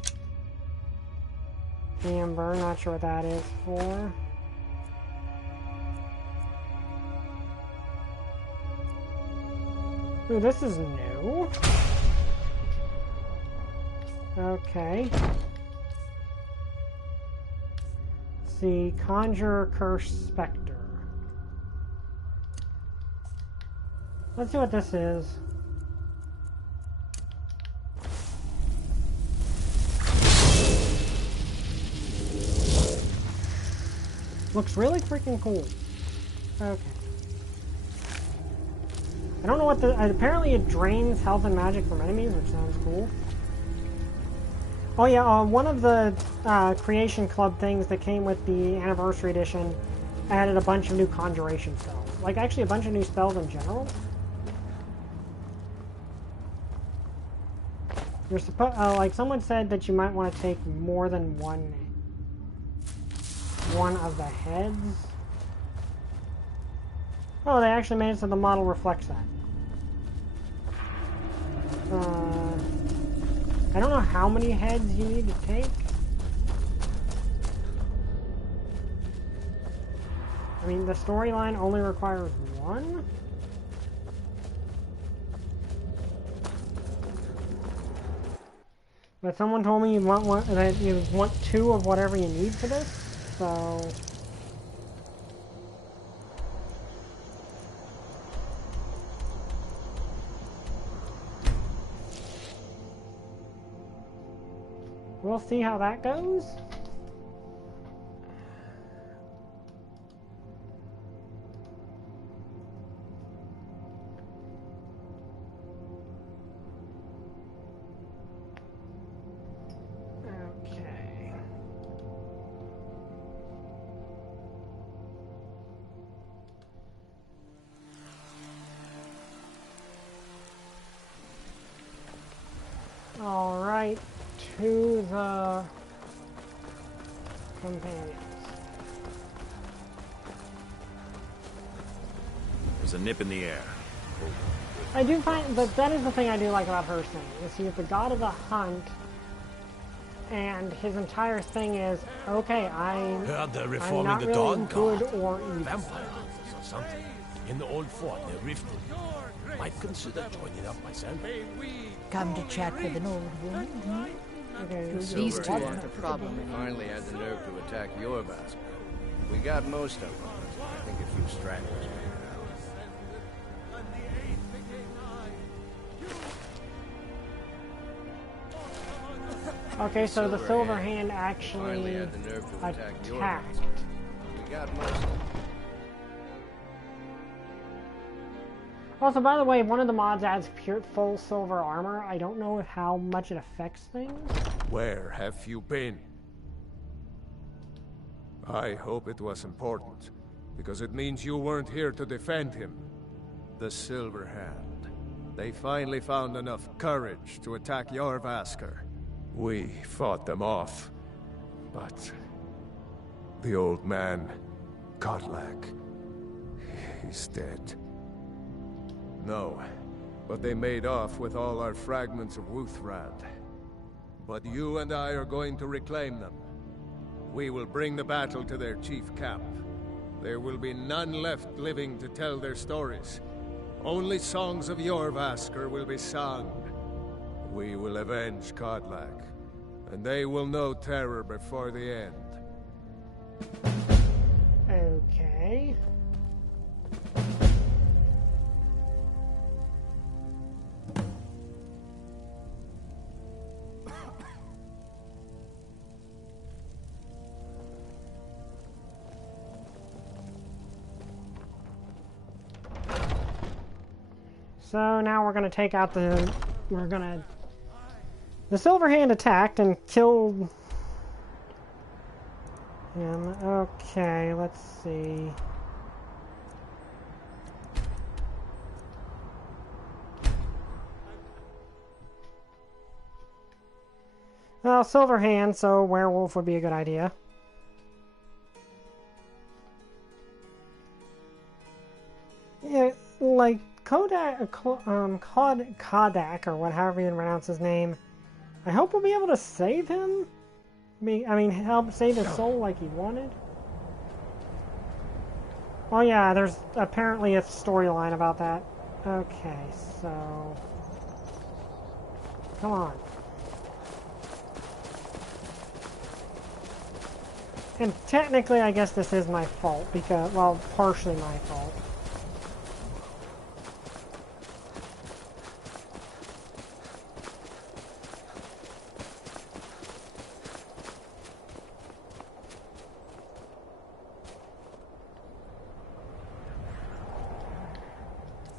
Amber, not sure what that is for. Ooh, this is new. Okay. Let's see, Conjure Curse Spectre. Let's see what this is. Looks really freaking cool. Okay. I don't know what the... apparently it drains health and magic from enemies, which sounds cool. Oh yeah, one of the Creation Club things that came with the Anniversary Edition added a bunch of new conjuration spells. Like, actually a bunch of new spells in general. You're supposed... like, someone said that you might want to take more than one of the heads. Oh, they actually made it so the model reflects that. I don't know how many heads you need to take. I mean, the storyline only requires one? But someone told me that you want two of whatever you need for this, so... we'll see how that goes. Okay. All right. To the companions. There's a nip in the air. I do find, but that is the thing I do like about her thing. Is he's the god of the hunt, and his entire thing is, okay, I'm not really good or evil. Vampire hunters or something. In the old fort near Riften. Might consider joining up myself. Come to chat with an old woman, hmm? Okay, these two aren't a problem anymore. Finally had the nerve to attack your Vasker. We got most of them. I think a few stragglers made it out. okay, so the Silver Hand actually attacked. We got most of them. Also, by the way, one of the mods adds full silver armor. I don't know how much it affects things. Where have you been? I hope it was important, because it means you weren't here to defend him. The Silver Hand. They finally found enough courage to attack Jorrvaskr. We fought them off, but the old man, Kodlak, he's dead. No, but they made off with all our fragments of Wuthrad. But you and I are going to reclaim them. We will bring the battle to their chief camp. There will be none left living to tell their stories. Only songs of Jorrvaskr will be sung. We will avenge Kodlak, and they will know terror before the end. Okay. So now we're gonna take out the Silver Hand attacked and killed him. Okay, let's see. Well, Silver Hand, so werewolf would be a good idea. Yeah, like Kodak, Kodak, or whatever you pronounce his name. I hope we'll be able to save him. I mean, help save his soul like he wanted. Oh yeah, there's apparently a storyline about that. Okay, so... Come on. And technically, I guess this is my fault, because, well, partially my fault.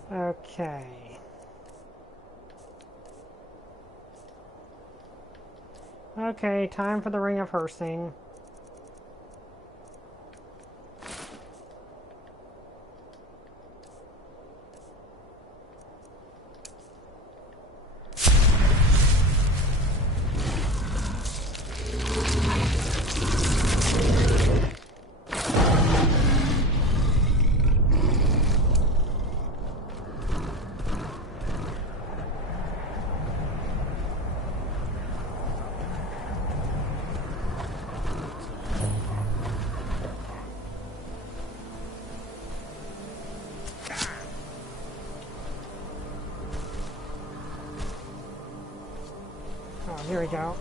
Okay. Okay, time for the Ring of Hersing. Here we go.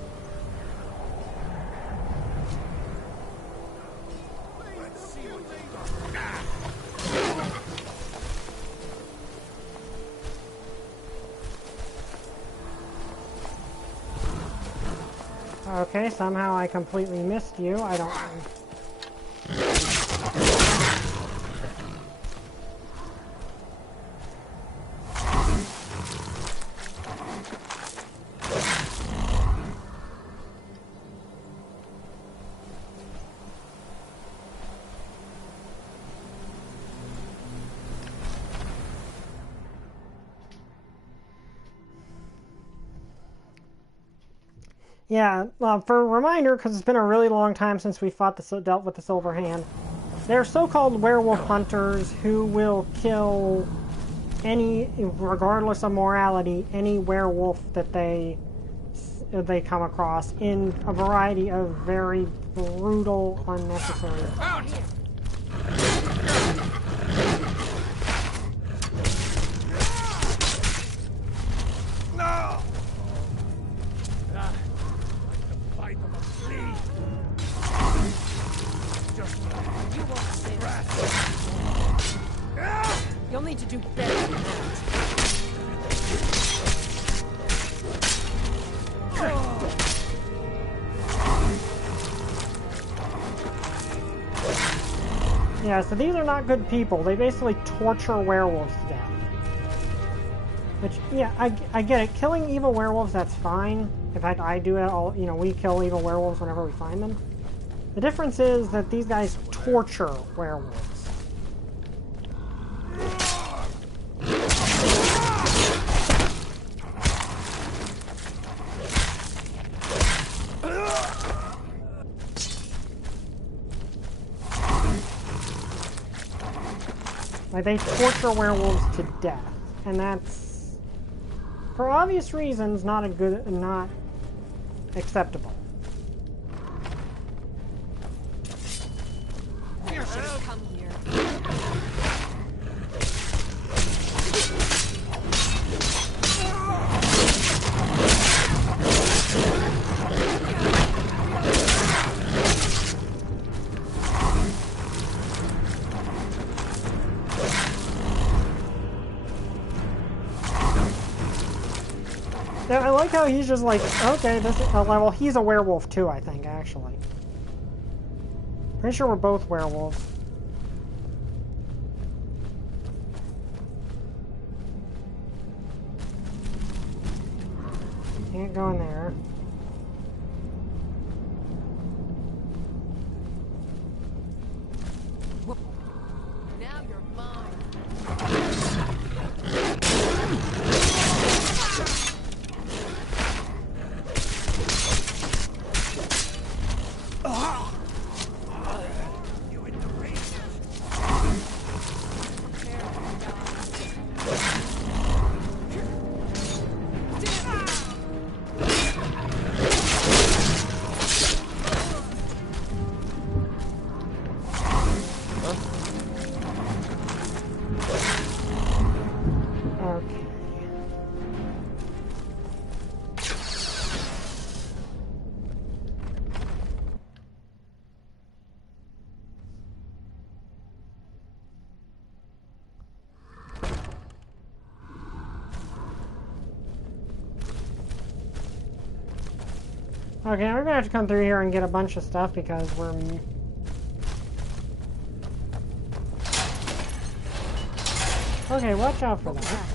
Okay, somehow I completely missed you. I don't... Yeah, for a reminder, because it's been a really long time since we dealt with the Silver Hand, they're so-called werewolf hunters who will kill any, regardless of morality, any werewolf that they come across in a variety of very brutal, unnecessary ways. You'll need to do better than that. Yeah, so these are not good people. They basically torture werewolves to death. Which, yeah, I get it. Killing evil werewolves, that's fine. In fact, I do it all, you know, we kill evil werewolves whenever we find them. The difference is that these guys torture werewolves. Like, they torture werewolves to death, and that's, for obvious reasons, not acceptable. Fear should have come here. Yeah, I like how he's just like, okay, this is, well, he's a werewolf too, I think, actually. Pretty sure we're both werewolves. Can't go in there. Now you're mine. Okay, we're gonna have to come through here and get a bunch of stuff because we're... Okay, watch out for that.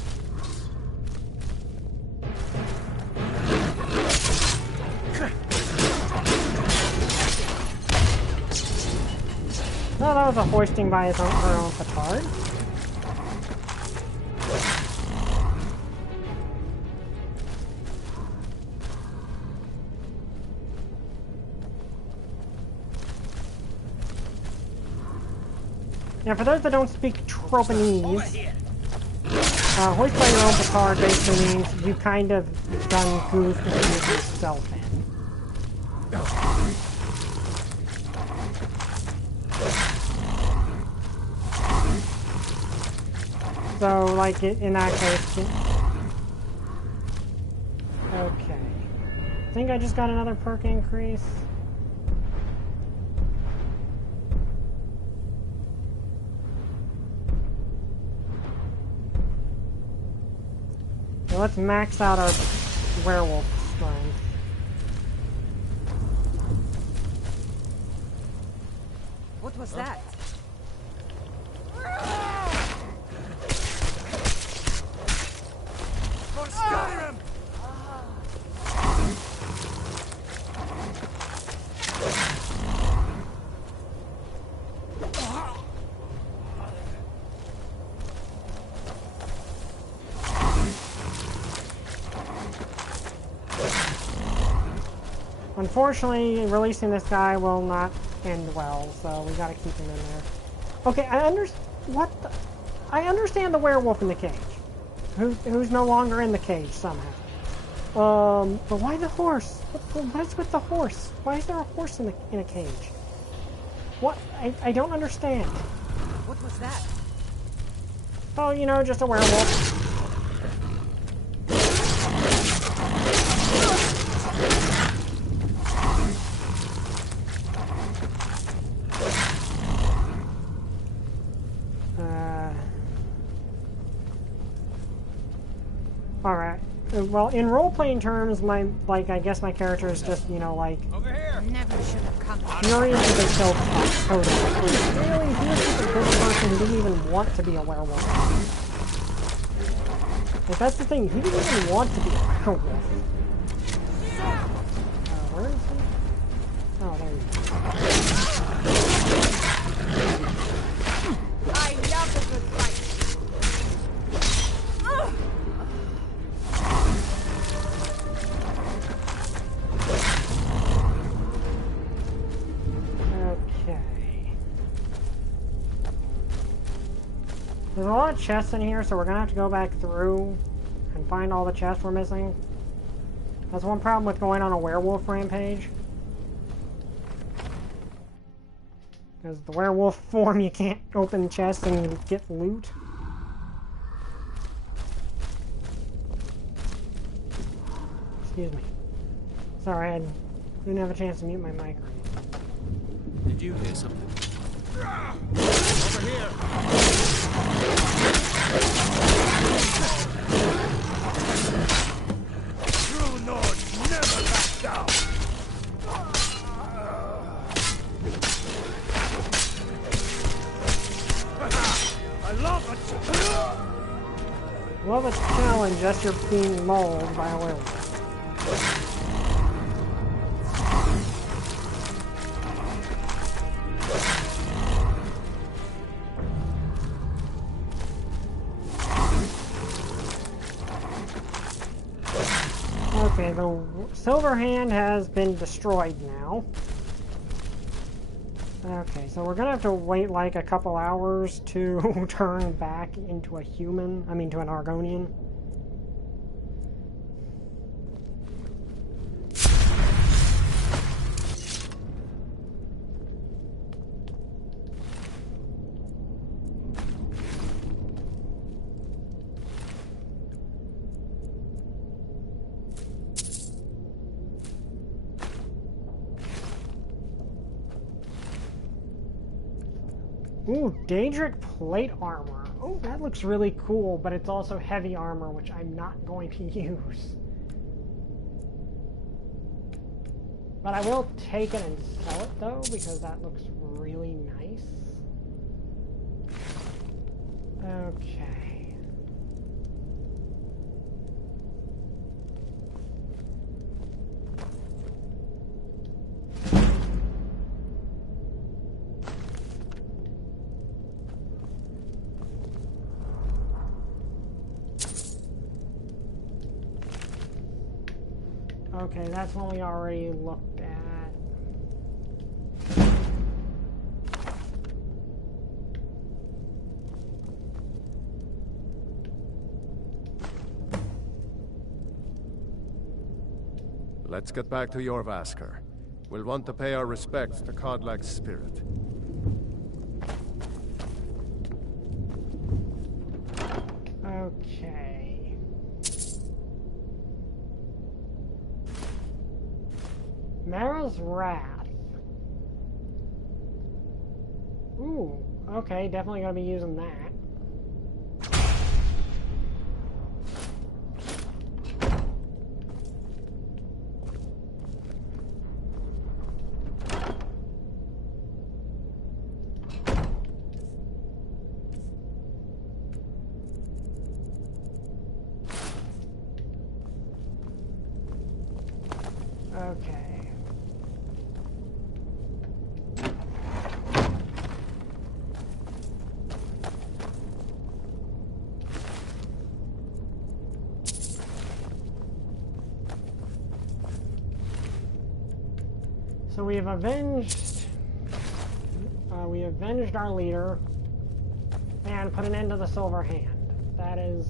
No, that was a hoisting by his own, her own petard. Now, for those that don't speak Tropanese, hoist by your own petard basically means you kind of done goofed and used yourself in. So, like, in that case... Okay. I think I just got another perk increase. So let's max out our werewolf strength. What was that? For Skyrim! Unfortunately, releasing this guy will not end well, so we gotta keep him in there. Okay, I understand the werewolf in the cage, who's no longer in the cage somehow. But why the horse? What's with the horse? Why is there a horse in a cage? What? I don't understand. What was that? Oh, you know, just a werewolf. Alright. Well, in role-playing terms, I guess my character is just, you know, like... Over here! Never should have come. Furious that they killed Coda. Really, he was just a good person who didn't even want to be a werewolf. Like, that's the thing, he didn't even want to be a werewolf. Where is he? Oh, there you go. I love a good fight. Okay. There's a lot of chests in here, so we're gonna have to go back through and find all the chests we're missing. That's one problem with going on a werewolf rampage. Because the werewolf form, you can't open chests and get loot. Excuse me. Sorry, I didn't have a chance to mute my mic. Did you hear something? Over here! True Nords never back down! I love it! Love a challenge, just you're being mauled by a werewolf. Okay, the silver hand has been destroyed now. Okay, so we're gonna have to wait like a couple hours to turn back into a human, I mean to an Argonian. Ooh, Daedric plate armor. Oh, that looks really cool, but it's also heavy armor, which I'm not going to use. But I will take it and sell it, though, because that looks really nice. Okay. Okay, that's one we already looked at. Let's get back to Jorvaskr. We'll want to pay our respects to Kodlak's spirit. Okay. Mara's Wrath. Ooh, okay, definitely gonna be using that. Okay. So we have avenged our leader and put an end to the Silver Hand. That is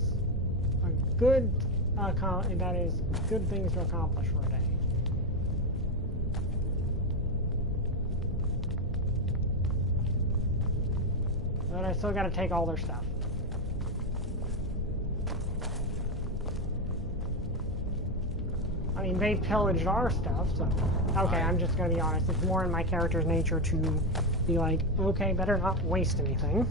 a good good things to accomplish for a day. But I still got to take all their stuff. I mean, they pillaged our stuff, so... Okay, I'm just gonna be honest. It's more in my character's nature to be like, okay, better not waste anything.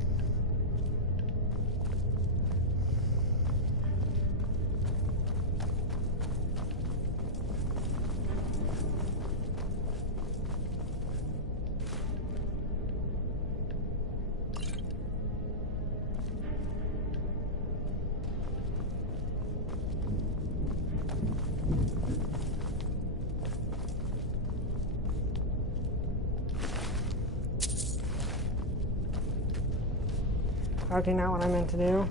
Okay, not what I meant to do.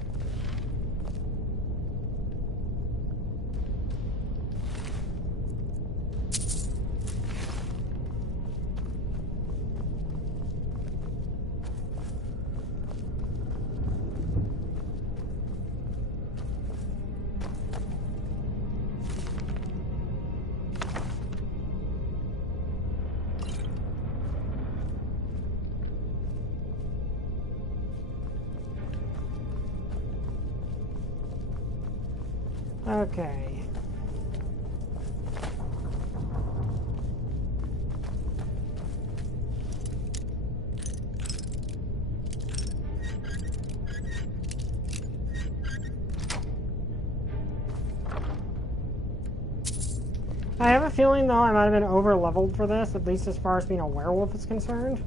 Okay. I have a feeling, though, I might have been over-leveled for this, at least as far as being a werewolf is concerned.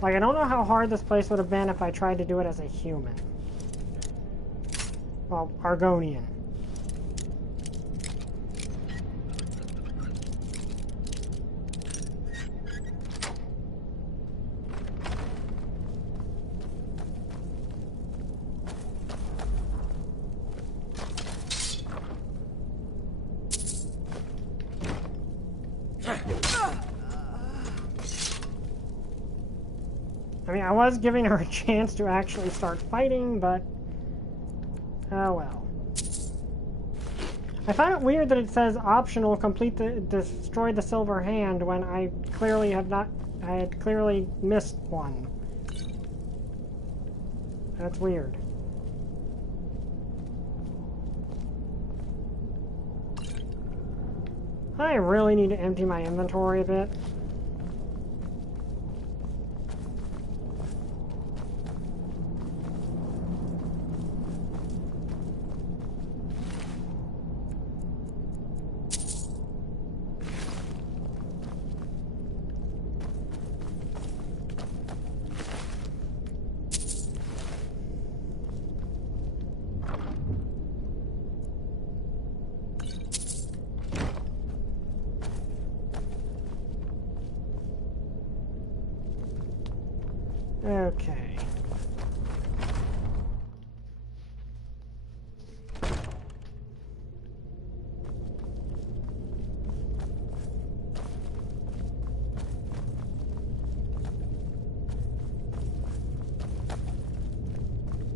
Like, I don't know how hard this place would have been if I tried to do it as a human. Well, Argonian. I mean, I was giving her a chance to actually start fighting, but... oh well. I find it weird that it says optional, complete the destroy the silver hand, when I clearly have not... I had clearly missed one. That's weird. I really need to empty my inventory a bit. Okay.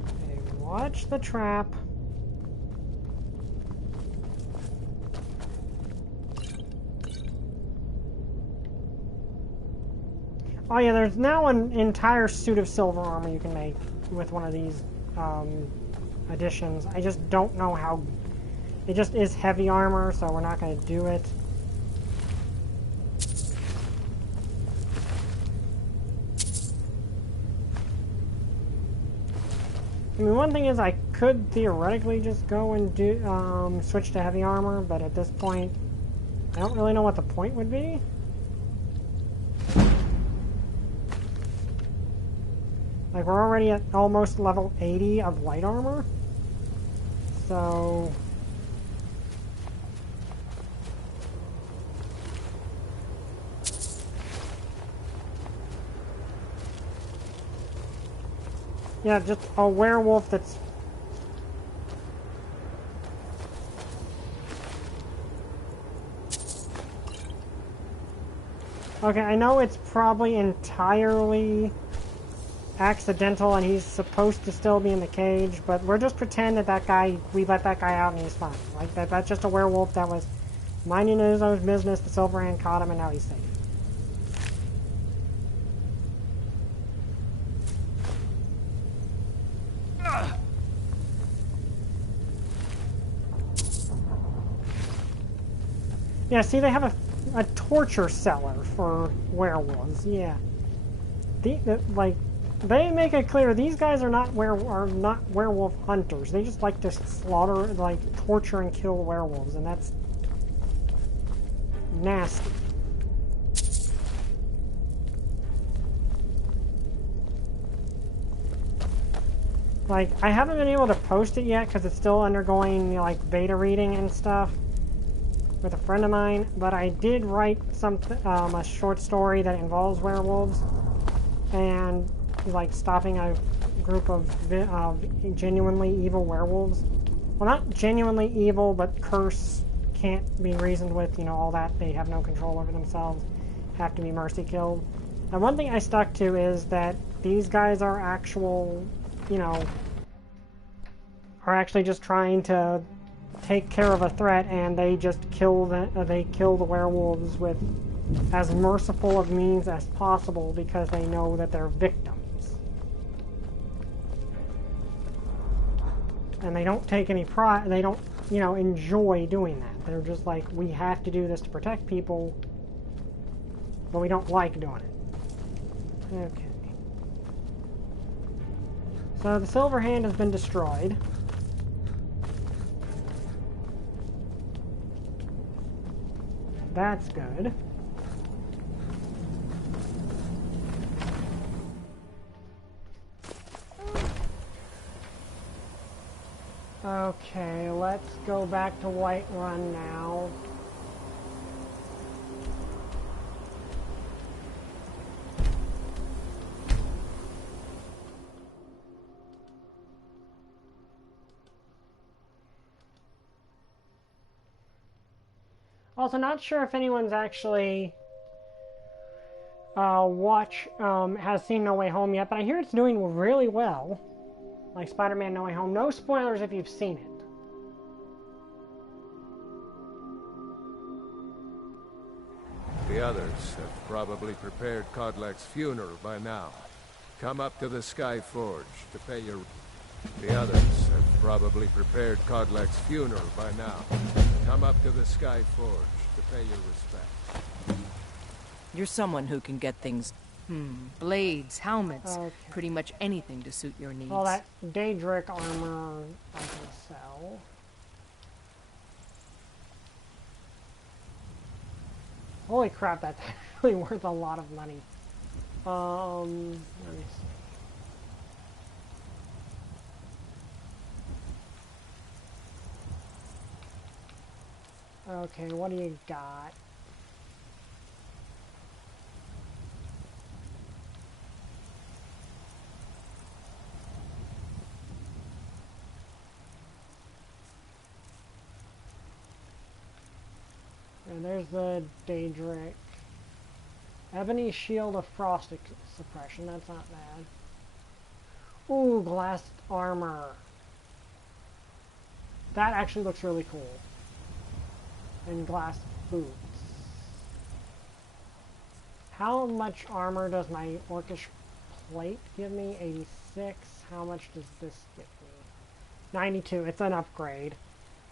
Okay, watch the trap. Oh yeah, there's now an entire suit of silver armor you can make with one of these additions. I just don't know how... it just is heavy armor, so we're not going to do it. I mean, one thing is I could theoretically just go and do switch to heavy armor, but at this point, I don't really know what the point would be. Like, we're already at almost level 80 of light armor. So... yeah, just a werewolf that's... okay, I know it's probably entirely accidental and he's supposed to still be in the cage, but we're just pretend that that guy, we let that guy out and he's fine. Like, that's just a werewolf that was minding his own business, the silver hand caught him, and now he's safe. Yeah, see, they have a torture cellar for werewolves, yeah. Like, they make it clear these guys are not werewolf hunters. They just like to slaughter, like, torture and kill werewolves, and that's nasty. Like, I haven't been able to post it yet because it's still undergoing, like, beta reading and stuff with a friend of mine, but I did write a short story that involves werewolves, and like stopping a group of genuinely evil werewolves. Well, not genuinely evil, but curse, can't be reasoned with, you know, all that. They have no control over themselves, have to be mercy killed. And one thing I stuck to is that these guys are actual, you know, are actually just trying to take care of a threat, and they just kill the werewolves with as merciful of means as possible because they know that they're victims. And they don't take any pride, they don't, you know, enjoy doing that. They're just like, we have to do this to protect people, but we don't like doing it. Okay. So the Silver Hand has been destroyed. That's good. Okay, let's go back to Whiterun now. Also, not sure if anyone's actually has seen No Way Home yet, but I hear it's doing really well. Like Spider-Man No Way Home. No spoilers if you've seen it. The others have probably prepared Kodlak's funeral by now. Come up to the Sky Forge to pay your... The others have probably prepared Kodlak's funeral by now. Come up to the Sky Forge to pay your respect. You're someone who can get things... blades, helmets, Okay. pretty much anything to suit your needs. Well, that Daedric armor I can sell. Holy crap, that's actually worth a lot of money. Let me see. Okay, what do you got? And there's the Daedric. Ebony Shield of Frost Suppression, that's not bad. Ooh, glass armor. That actually looks really cool. And glass boots. How much armor does my Orcish plate give me? 86. How much does this give me? 92. It's an upgrade.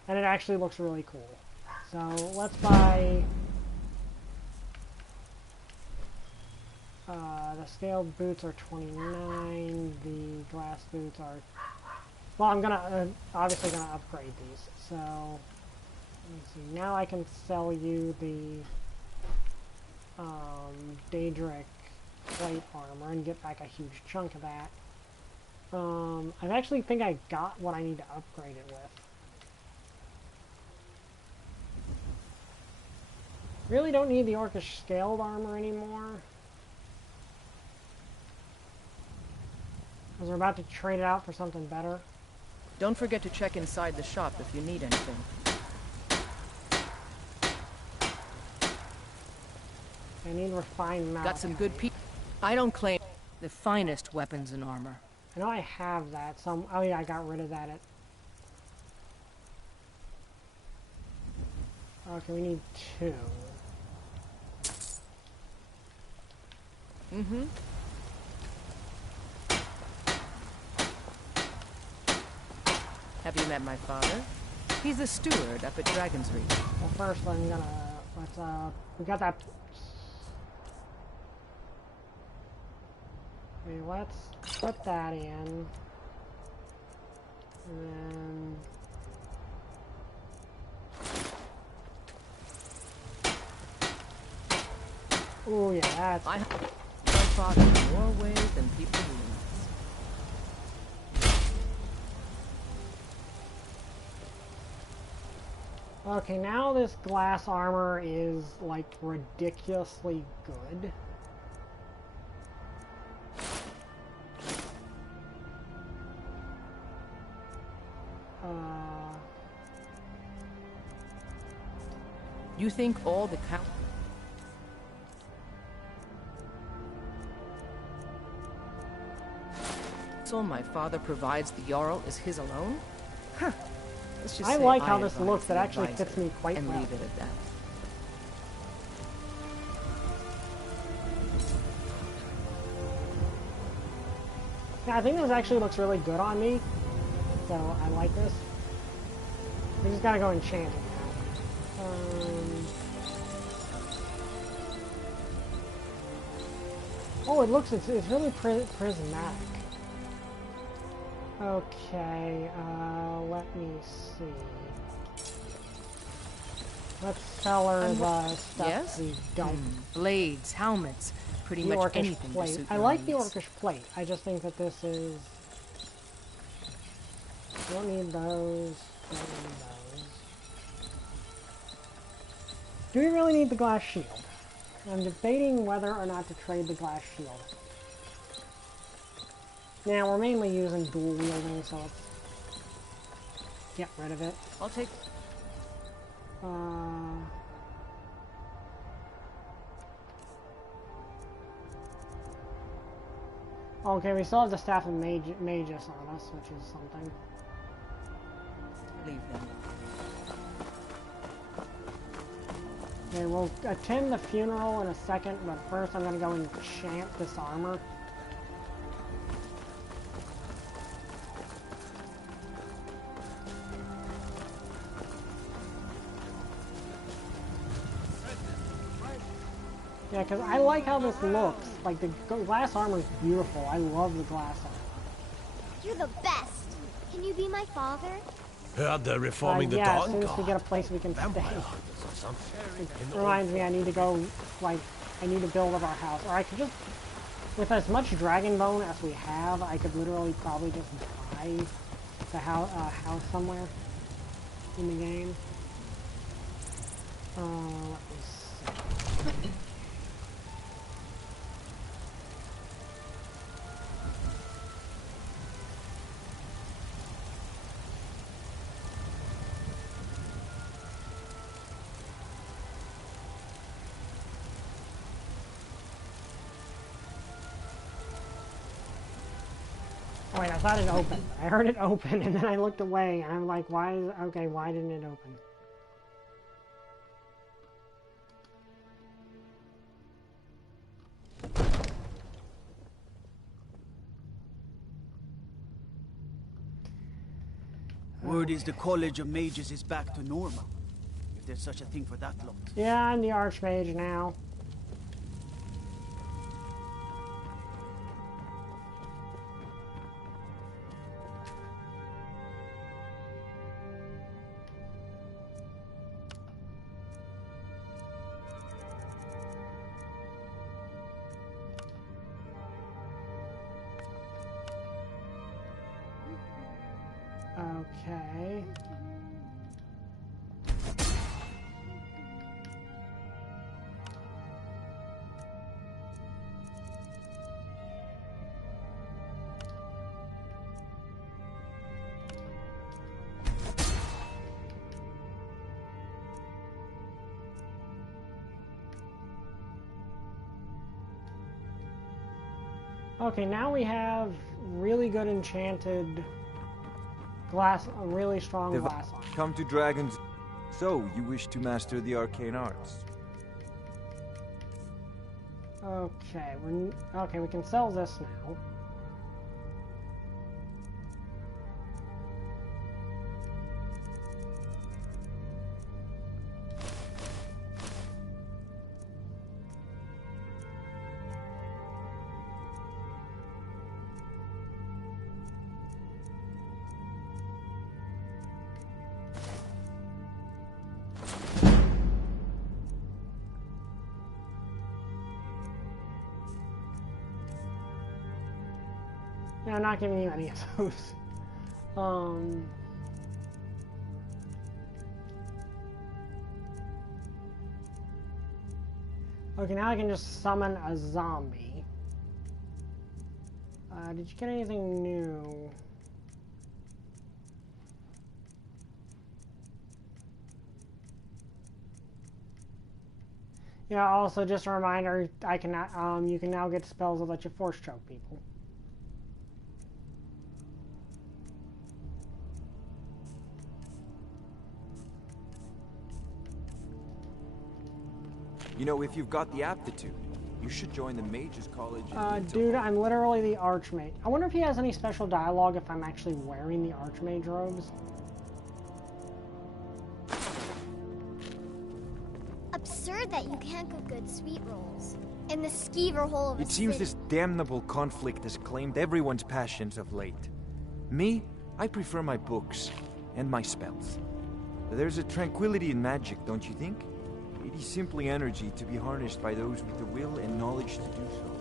And it actually looks really cool. So let's buy the scaled boots are 29. The glass boots are, well, I'm gonna obviously gonna upgrade these. So let me see. Now I can sell you the Daedric plate armor and get back a huge chunk of that. I actually think I got what I need to upgrade it with. Really don't need the Orcish scaled armor anymore. Because we're about to trade it out for something better. Don't forget to check inside the shop if you need anything. I need refined metal. Got some good I don't claim the finest weapons and armor. I know I have that. Oh yeah, I got rid of that. Okay, we need 2. Mm-hmm. Have you met my father? He's the steward up at Dragon's Reach. Well, first I'm gonna, we got that. Okay, let's put that in. And then... Oh yeah, that's... I fought in more ways than people realize. Okay, now this glass armor is, like, ridiculously good. You think all the council my father provides the Jarl is his alone? Huh. Let's just I say like how this advise looks. It the actually advisor fits me quite and well. leave it at that. Yeah, I think this actually looks really good on me. So I like this. We just gotta go enchant it now. Oh, it looks, it's really prismatic. Okay, let me see. Let's sell her the stuff we don't. Blades, helmets, pretty the much orcish anything to plate. suit I your like the needs. orcish plate. I just think that this is... Don't need those. Don't need those. Do we really need the glass shield? I'm debating whether or not to trade the glass shield. Now, we're mainly using dual wielding, so let's get rid of it. I'll take... Okay, we still have the Staff of Magus on us, which is something. Leave them. Okay, we'll attend the funeral in a second, but first I'm gonna go enchant this armor. Yeah, because I like how this looks. Like, the glass armor is beautiful. I love the glass armor. You're the best. Can you be my father? Heard they're reforming the yeah, Dawn as soon as we Guard. get a place we can Vampire stay. hunters or something. It reminds me, I need to go, like, I need to build up our house. Or I could just, with as much dragon bone as we have, I could literally probably just buy the house somewhere in the game. Let me see. Oh, wait, I thought it opened. I heard it open, and then I looked away, and I'm like, why is... Okay, why didn't it open? Word is the College of Mages is back to normal. If there's such a thing for that lot. Yeah, I'm the Archmage now. Okay. Okay, now we have really good enchanted glass, a really strong glass armor. Come to Dragons. So, you wish to master the arcane arts? Okay, okay, we can sell this now. Yeah, I'm not giving you any of those. Okay, now I can just summon a zombie. Did you get anything new? Yeah, also just a reminder, you can now get spells that let you force choke people. You know, if you've got the aptitude, you should join the Mages College in Dude, I'm literally the Archmage. I wonder if he has any special dialogue if I'm actually wearing the Archmage robes. Absurd that you can't cook good sweet rolls. In the skeever hole of a It seems city. this damnable conflict has claimed everyone's passions of late. Me, I prefer my books and my spells. There's a tranquility in magic, don't you think? It is simply energy to be harnessed by those with the will and knowledge to do so.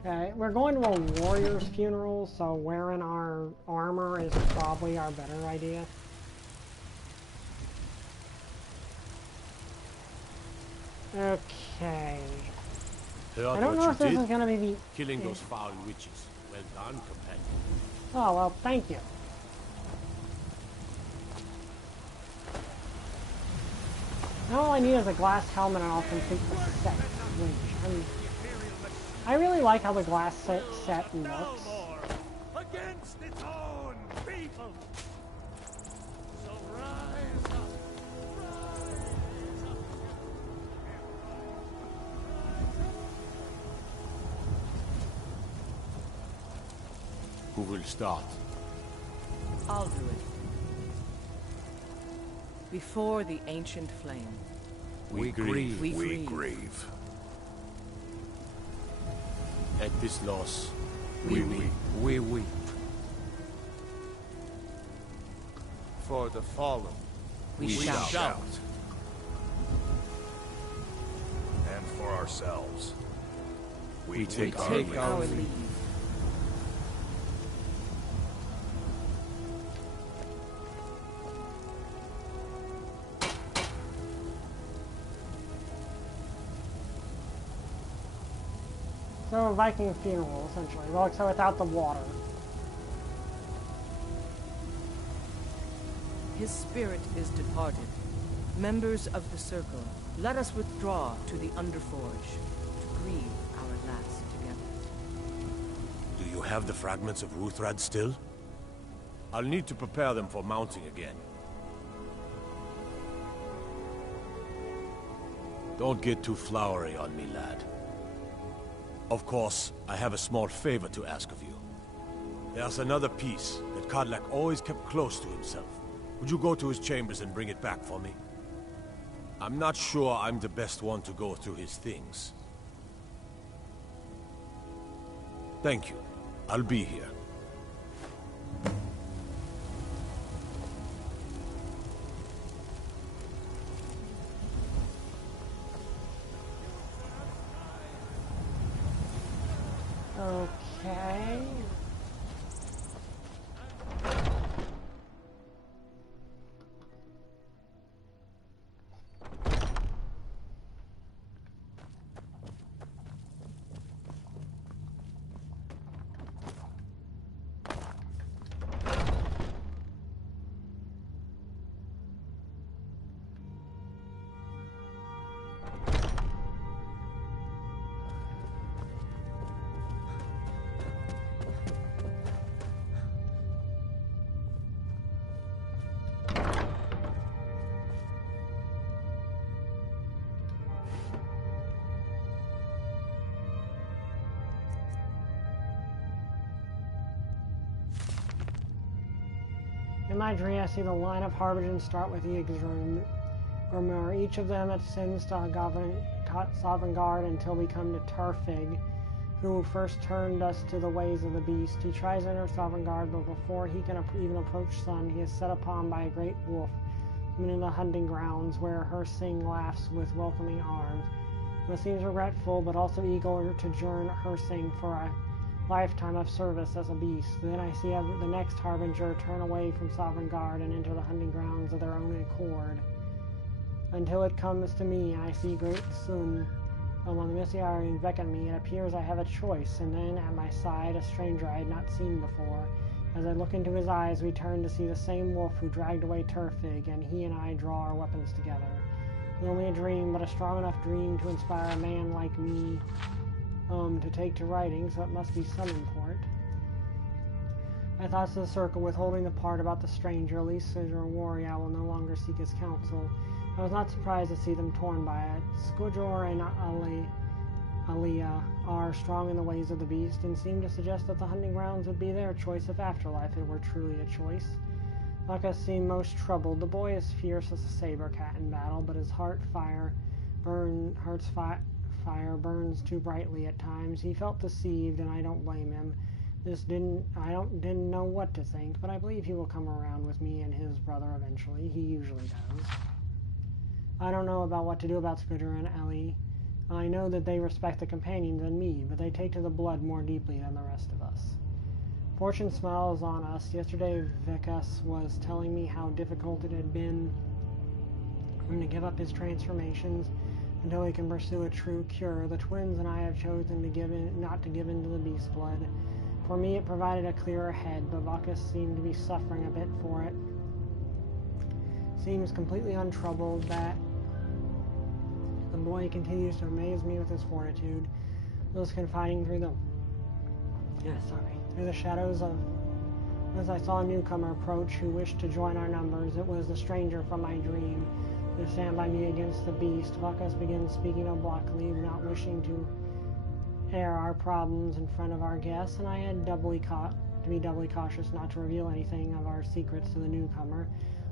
Okay, we're going to a warrior's funeral, so wearing our armor is probably our better idea. Okay. I don't know if this is going to be the... Killing those foul witches. Well done, companion. Oh, well, thank you. All I need is a glass helmet and I'll complete the set. I really like how the glass set looks. Against its own people. So rise up. Who will start? I'll do it. Before the ancient flame. We grieve. We grieve. At this loss, We weep. we weep. For the fallen, We shout. And for ourselves, We take our Take leave. our leave. So a Viking funeral, essentially. Well, except without the water. His spirit is departed. Members of the Circle, let us withdraw to the Underforge to grieve our last together. Do you have the fragments of Ruthrad still? I'll need to prepare them for mounting again. Don't get too flowery on me, lad. Of course, I have a small favor to ask of you. There's another piece that Kodlak always kept close to himself. Would you go to his chambers and bring it back for me? I'm not sure I'm the best one to go through his things. Thank you. I'll be here. Okay. In my dream, I see the line of Harbingers start with Ygrimmar. Each of them ascends to Sovngarde until we come to Tarfig, who first turned us to the ways of the beast. He tries to enter Sovngarde, but before he can even approach Sun, he is set upon by a great wolf, in the hunting grounds, where Hersing laughs with welcoming arms. He seems regretful, but also eager to join Hersing for a lifetime of service as a beast. Then I see the next Harbinger turn away from Sovngarde and enter the hunting grounds of their own accord. Until it comes to me, and I see great Sun among the misty Aryan beckon me. It appears I have a choice, and then at my side a stranger I had not seen before. As I look into his eyes, we turn to see the same wolf who dragged away Turfig, and he and I draw our weapons together. It's only a dream, but a strong enough dream to inspire a man like me to take to writing, so it must be some import. My thoughts of the circle, withholding the part about the stranger, at least Sigurd Warrior will no longer seek his counsel. I was not surprised to see them torn by it. Skujor and Alia are strong in the ways of the beast, and seem to suggest that the hunting grounds would be their choice if afterlife it were truly a choice. Vakka seemed most troubled. The boy is fierce as a saber cat in battle, but his fire burns too brightly at times. He felt deceived, and I don't blame him. I didn't know what to think, but I believe he will come around with me and his brother eventually. He usually does. I don't know about what to do about Scooter and Ellie. I know that they respect the companions and me, but they take to the blood more deeply than the rest of us. Fortune smiles on us. Yesterday, Vikas was telling me how difficult it had been for him to give up his transformations until he can pursue a true cure. The twins and I have chosen not to give in to the beast blood. For me, it provided a clearer head, but Vakas seemed to be suffering a bit for it. Seems completely untroubled. That the boy continues to amaze me with his fortitude. Was confiding through the shadows as I saw a newcomer approach who wished to join our numbers. It was the stranger from my dream to stand by me against the beast. Vakas begins speaking obliquely, not wishing to air our problems in front of our guests, and I had to be doubly cautious not to reveal anything of our secrets to the newcomer,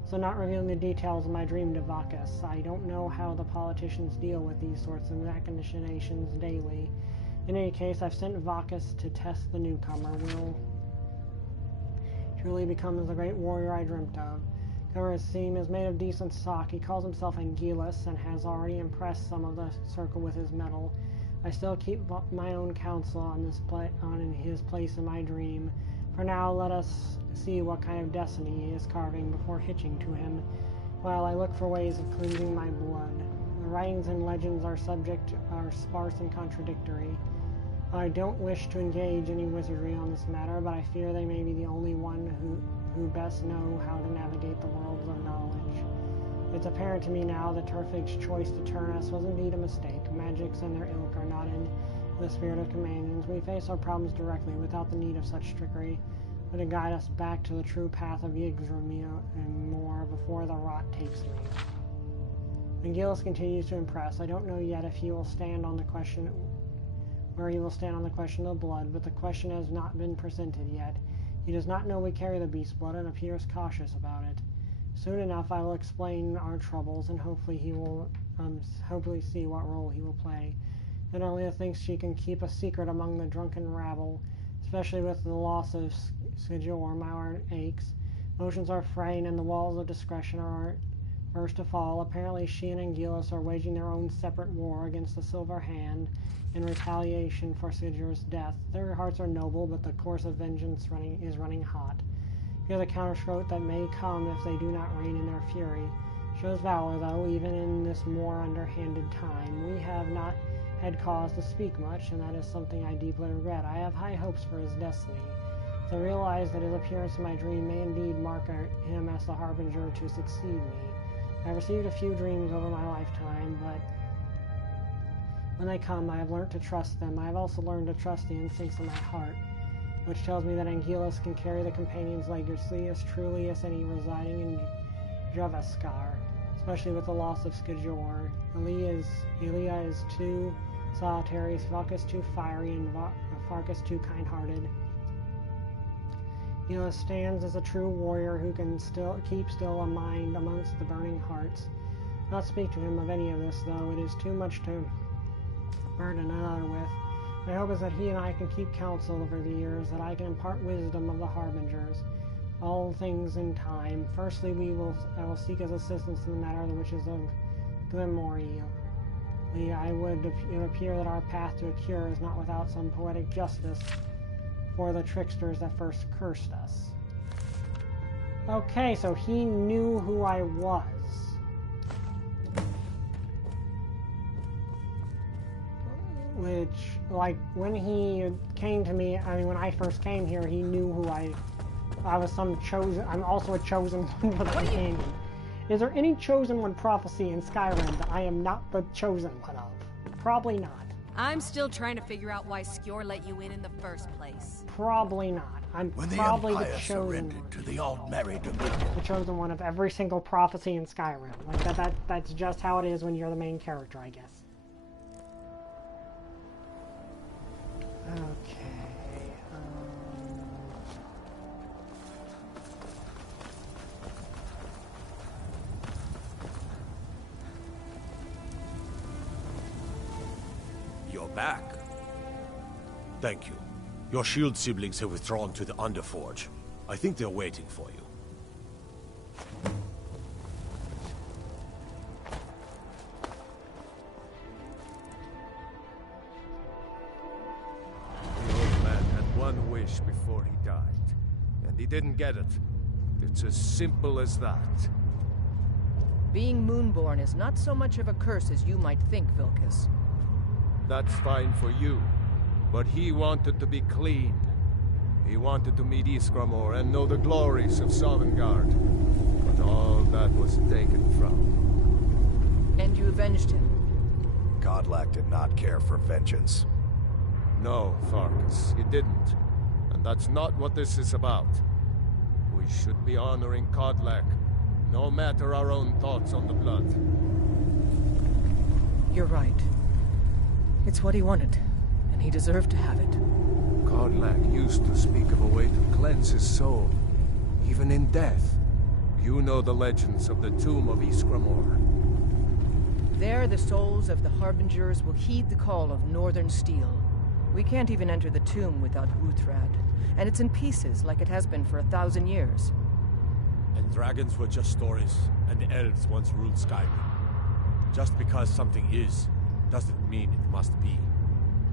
so not revealing the details of my dream to Vakas. I don't know how the politicians deal with these sorts of machinations daily. In any case, I've sent Vakas to test the newcomer. Will truly becomes the great warrior I dreamt of. His seam is made of decent stock. He calls himself Angelus and has already impressed some of the circle with his mettle. I still keep my own counsel on his place in my dream. For now, let us see what kind of destiny he is carving before hitching to him, while I look for ways of cleansing my blood. The writings and legends are sparse and contradictory. I don't wish to engage any wizardry on this matter, but I fear they may be the only one who best know how to navigate the worlds of knowledge. It's apparent to me now that Turfig's choice to turn us was indeed a mistake. Magics and their ilk are not in the spirit of companions. We face our problems directly without the need of such trickery, but to guide us back to the true path of Yggdrasil and more before the rot takes me. Angelus continues to impress. I don't know yet if he will stand on the question of blood, but the question has not been presented yet. He does not know we carry the beast blood and appears cautious about it. Soon enough I will explain our troubles, and hopefully he will see what role he will play. Then Alia thinks she can keep a secret among the drunken rabble, especially with the loss of Skijor. My heart aches. Motions are fraying, and the walls of discretion are first to fall. Apparently she and Angelus are waging their own separate war against the Silver Hand in retaliation for Skijor's death. Their hearts are noble, but the course of vengeance is running hot. Hear the counterstroke that may come if they do not rein in their fury. Shows valor, though, even in this more underhanded time. We have not had cause to speak much, and that is something I deeply regret. I have high hopes for his destiny. So I realize that his appearance in my dream may indeed mark him as the harbinger to succeed me. I have received a few dreams over my lifetime, but when they come, I have learned to trust them. I have also learned to trust the instincts of my heart, which tells me that Angelus can carry the companion's legacy as truly as any residing in Javaskar, especially with the loss of Skijor. Elia is too solitary, Vakas too fiery, and Farkas too kind-hearted. Elia stands as a true warrior who can keep still a mind amongst the burning hearts. Not speak to him of any of this, though. It is too much to burden another with. My hope is that he and I can keep counsel over the years, that I can impart wisdom of the harbingers. All things in time. Firstly, I will seek his assistance in the matter of the witches of Glenmoriel. It would appear that our path to a cure is not without some poetic justice for the tricksters that first cursed us. Okay, so he knew who I was. Which, like, when he came to me, when I first came here, he knew who I I was some chosen. I'm also a chosen one for the companion. Is there any chosen one prophecy in Skyrim that I am not the chosen one of? Probably not. I'm still trying to figure out why Skjor let you in the first place. Probably not. I'm When the probably the Empire chosen surrendered one. to the All-Married Dominion. The chosen one of every single prophecy in Skyrim. Like that's just how it is when you're the main character, I guess. Okay. You're back. Thank you. Your shield siblings have withdrawn to the Underforge. I think they're waiting for you. The old man had one wish before he died, and he didn't get it. It's as simple as that. Being Moonborn is not so much of a curse as you might think, Vilkas. That's fine for you, but he wanted to be clean. He wanted to meet Ysgramor and know the glories of Sovngarde. But all that was taken from. And you avenged him. Godlack did not care for vengeance. No, Farkas, he didn't. And that's not what this is about. We should be honoring Godlack, no matter our own thoughts on the blood. You're right. It's what he wanted, and he deserved to have it. Godlack used to speak of a way to cleanse his soul, even in death. You know the legends of the tomb of Ysgramor. There, the souls of the Harbingers will heed the call of Northern Steel. We can't even enter the tomb without Wuthrad, and it's in pieces like it has been for 1,000 years. And dragons were just stories, and the elves once ruled Skyrim. Just because something is, doesn't mean it must be.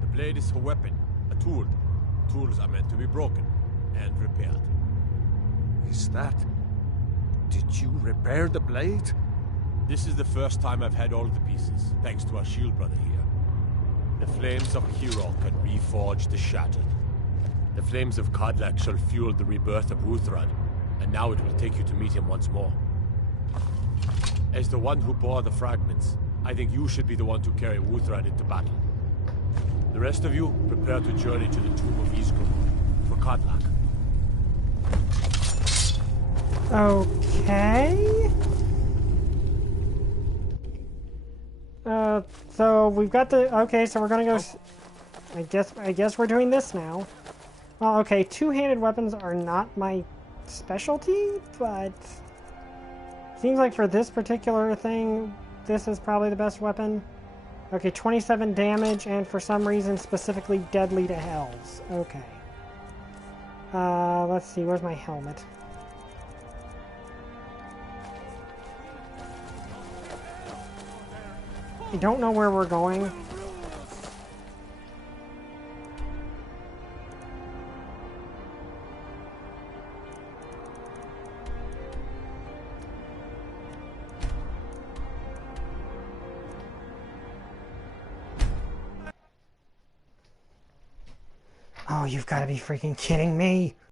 The blade is a weapon, a tool. Tools are meant to be broken and repaired. Is that... Did you repair the blade? This is the first time I've had all the pieces, thanks to our shield brother here. The flames of a hero can reforge the shattered. The flames of Kodlak shall fuel the rebirth of Wuthrad, and now it will take you to meet him once more. As the one who bore the fragments, I think you should be the one to carry Wuthrad into battle. The rest of you, prepare to journey to the tomb of Ysgramor for Kodlak. Okay. So we've got the... Okay, so we're gonna go... I guess we're doing this now. Well, okay, two-handed weapons are not my specialty, but... Seems like for this particular thing, this is probably the best weapon. Okay, 27 damage, and for some reason specifically deadly to hells. Okay. Let's see, where's my helmet? I don't know where we're going. Oh, you've got to be freaking kidding me.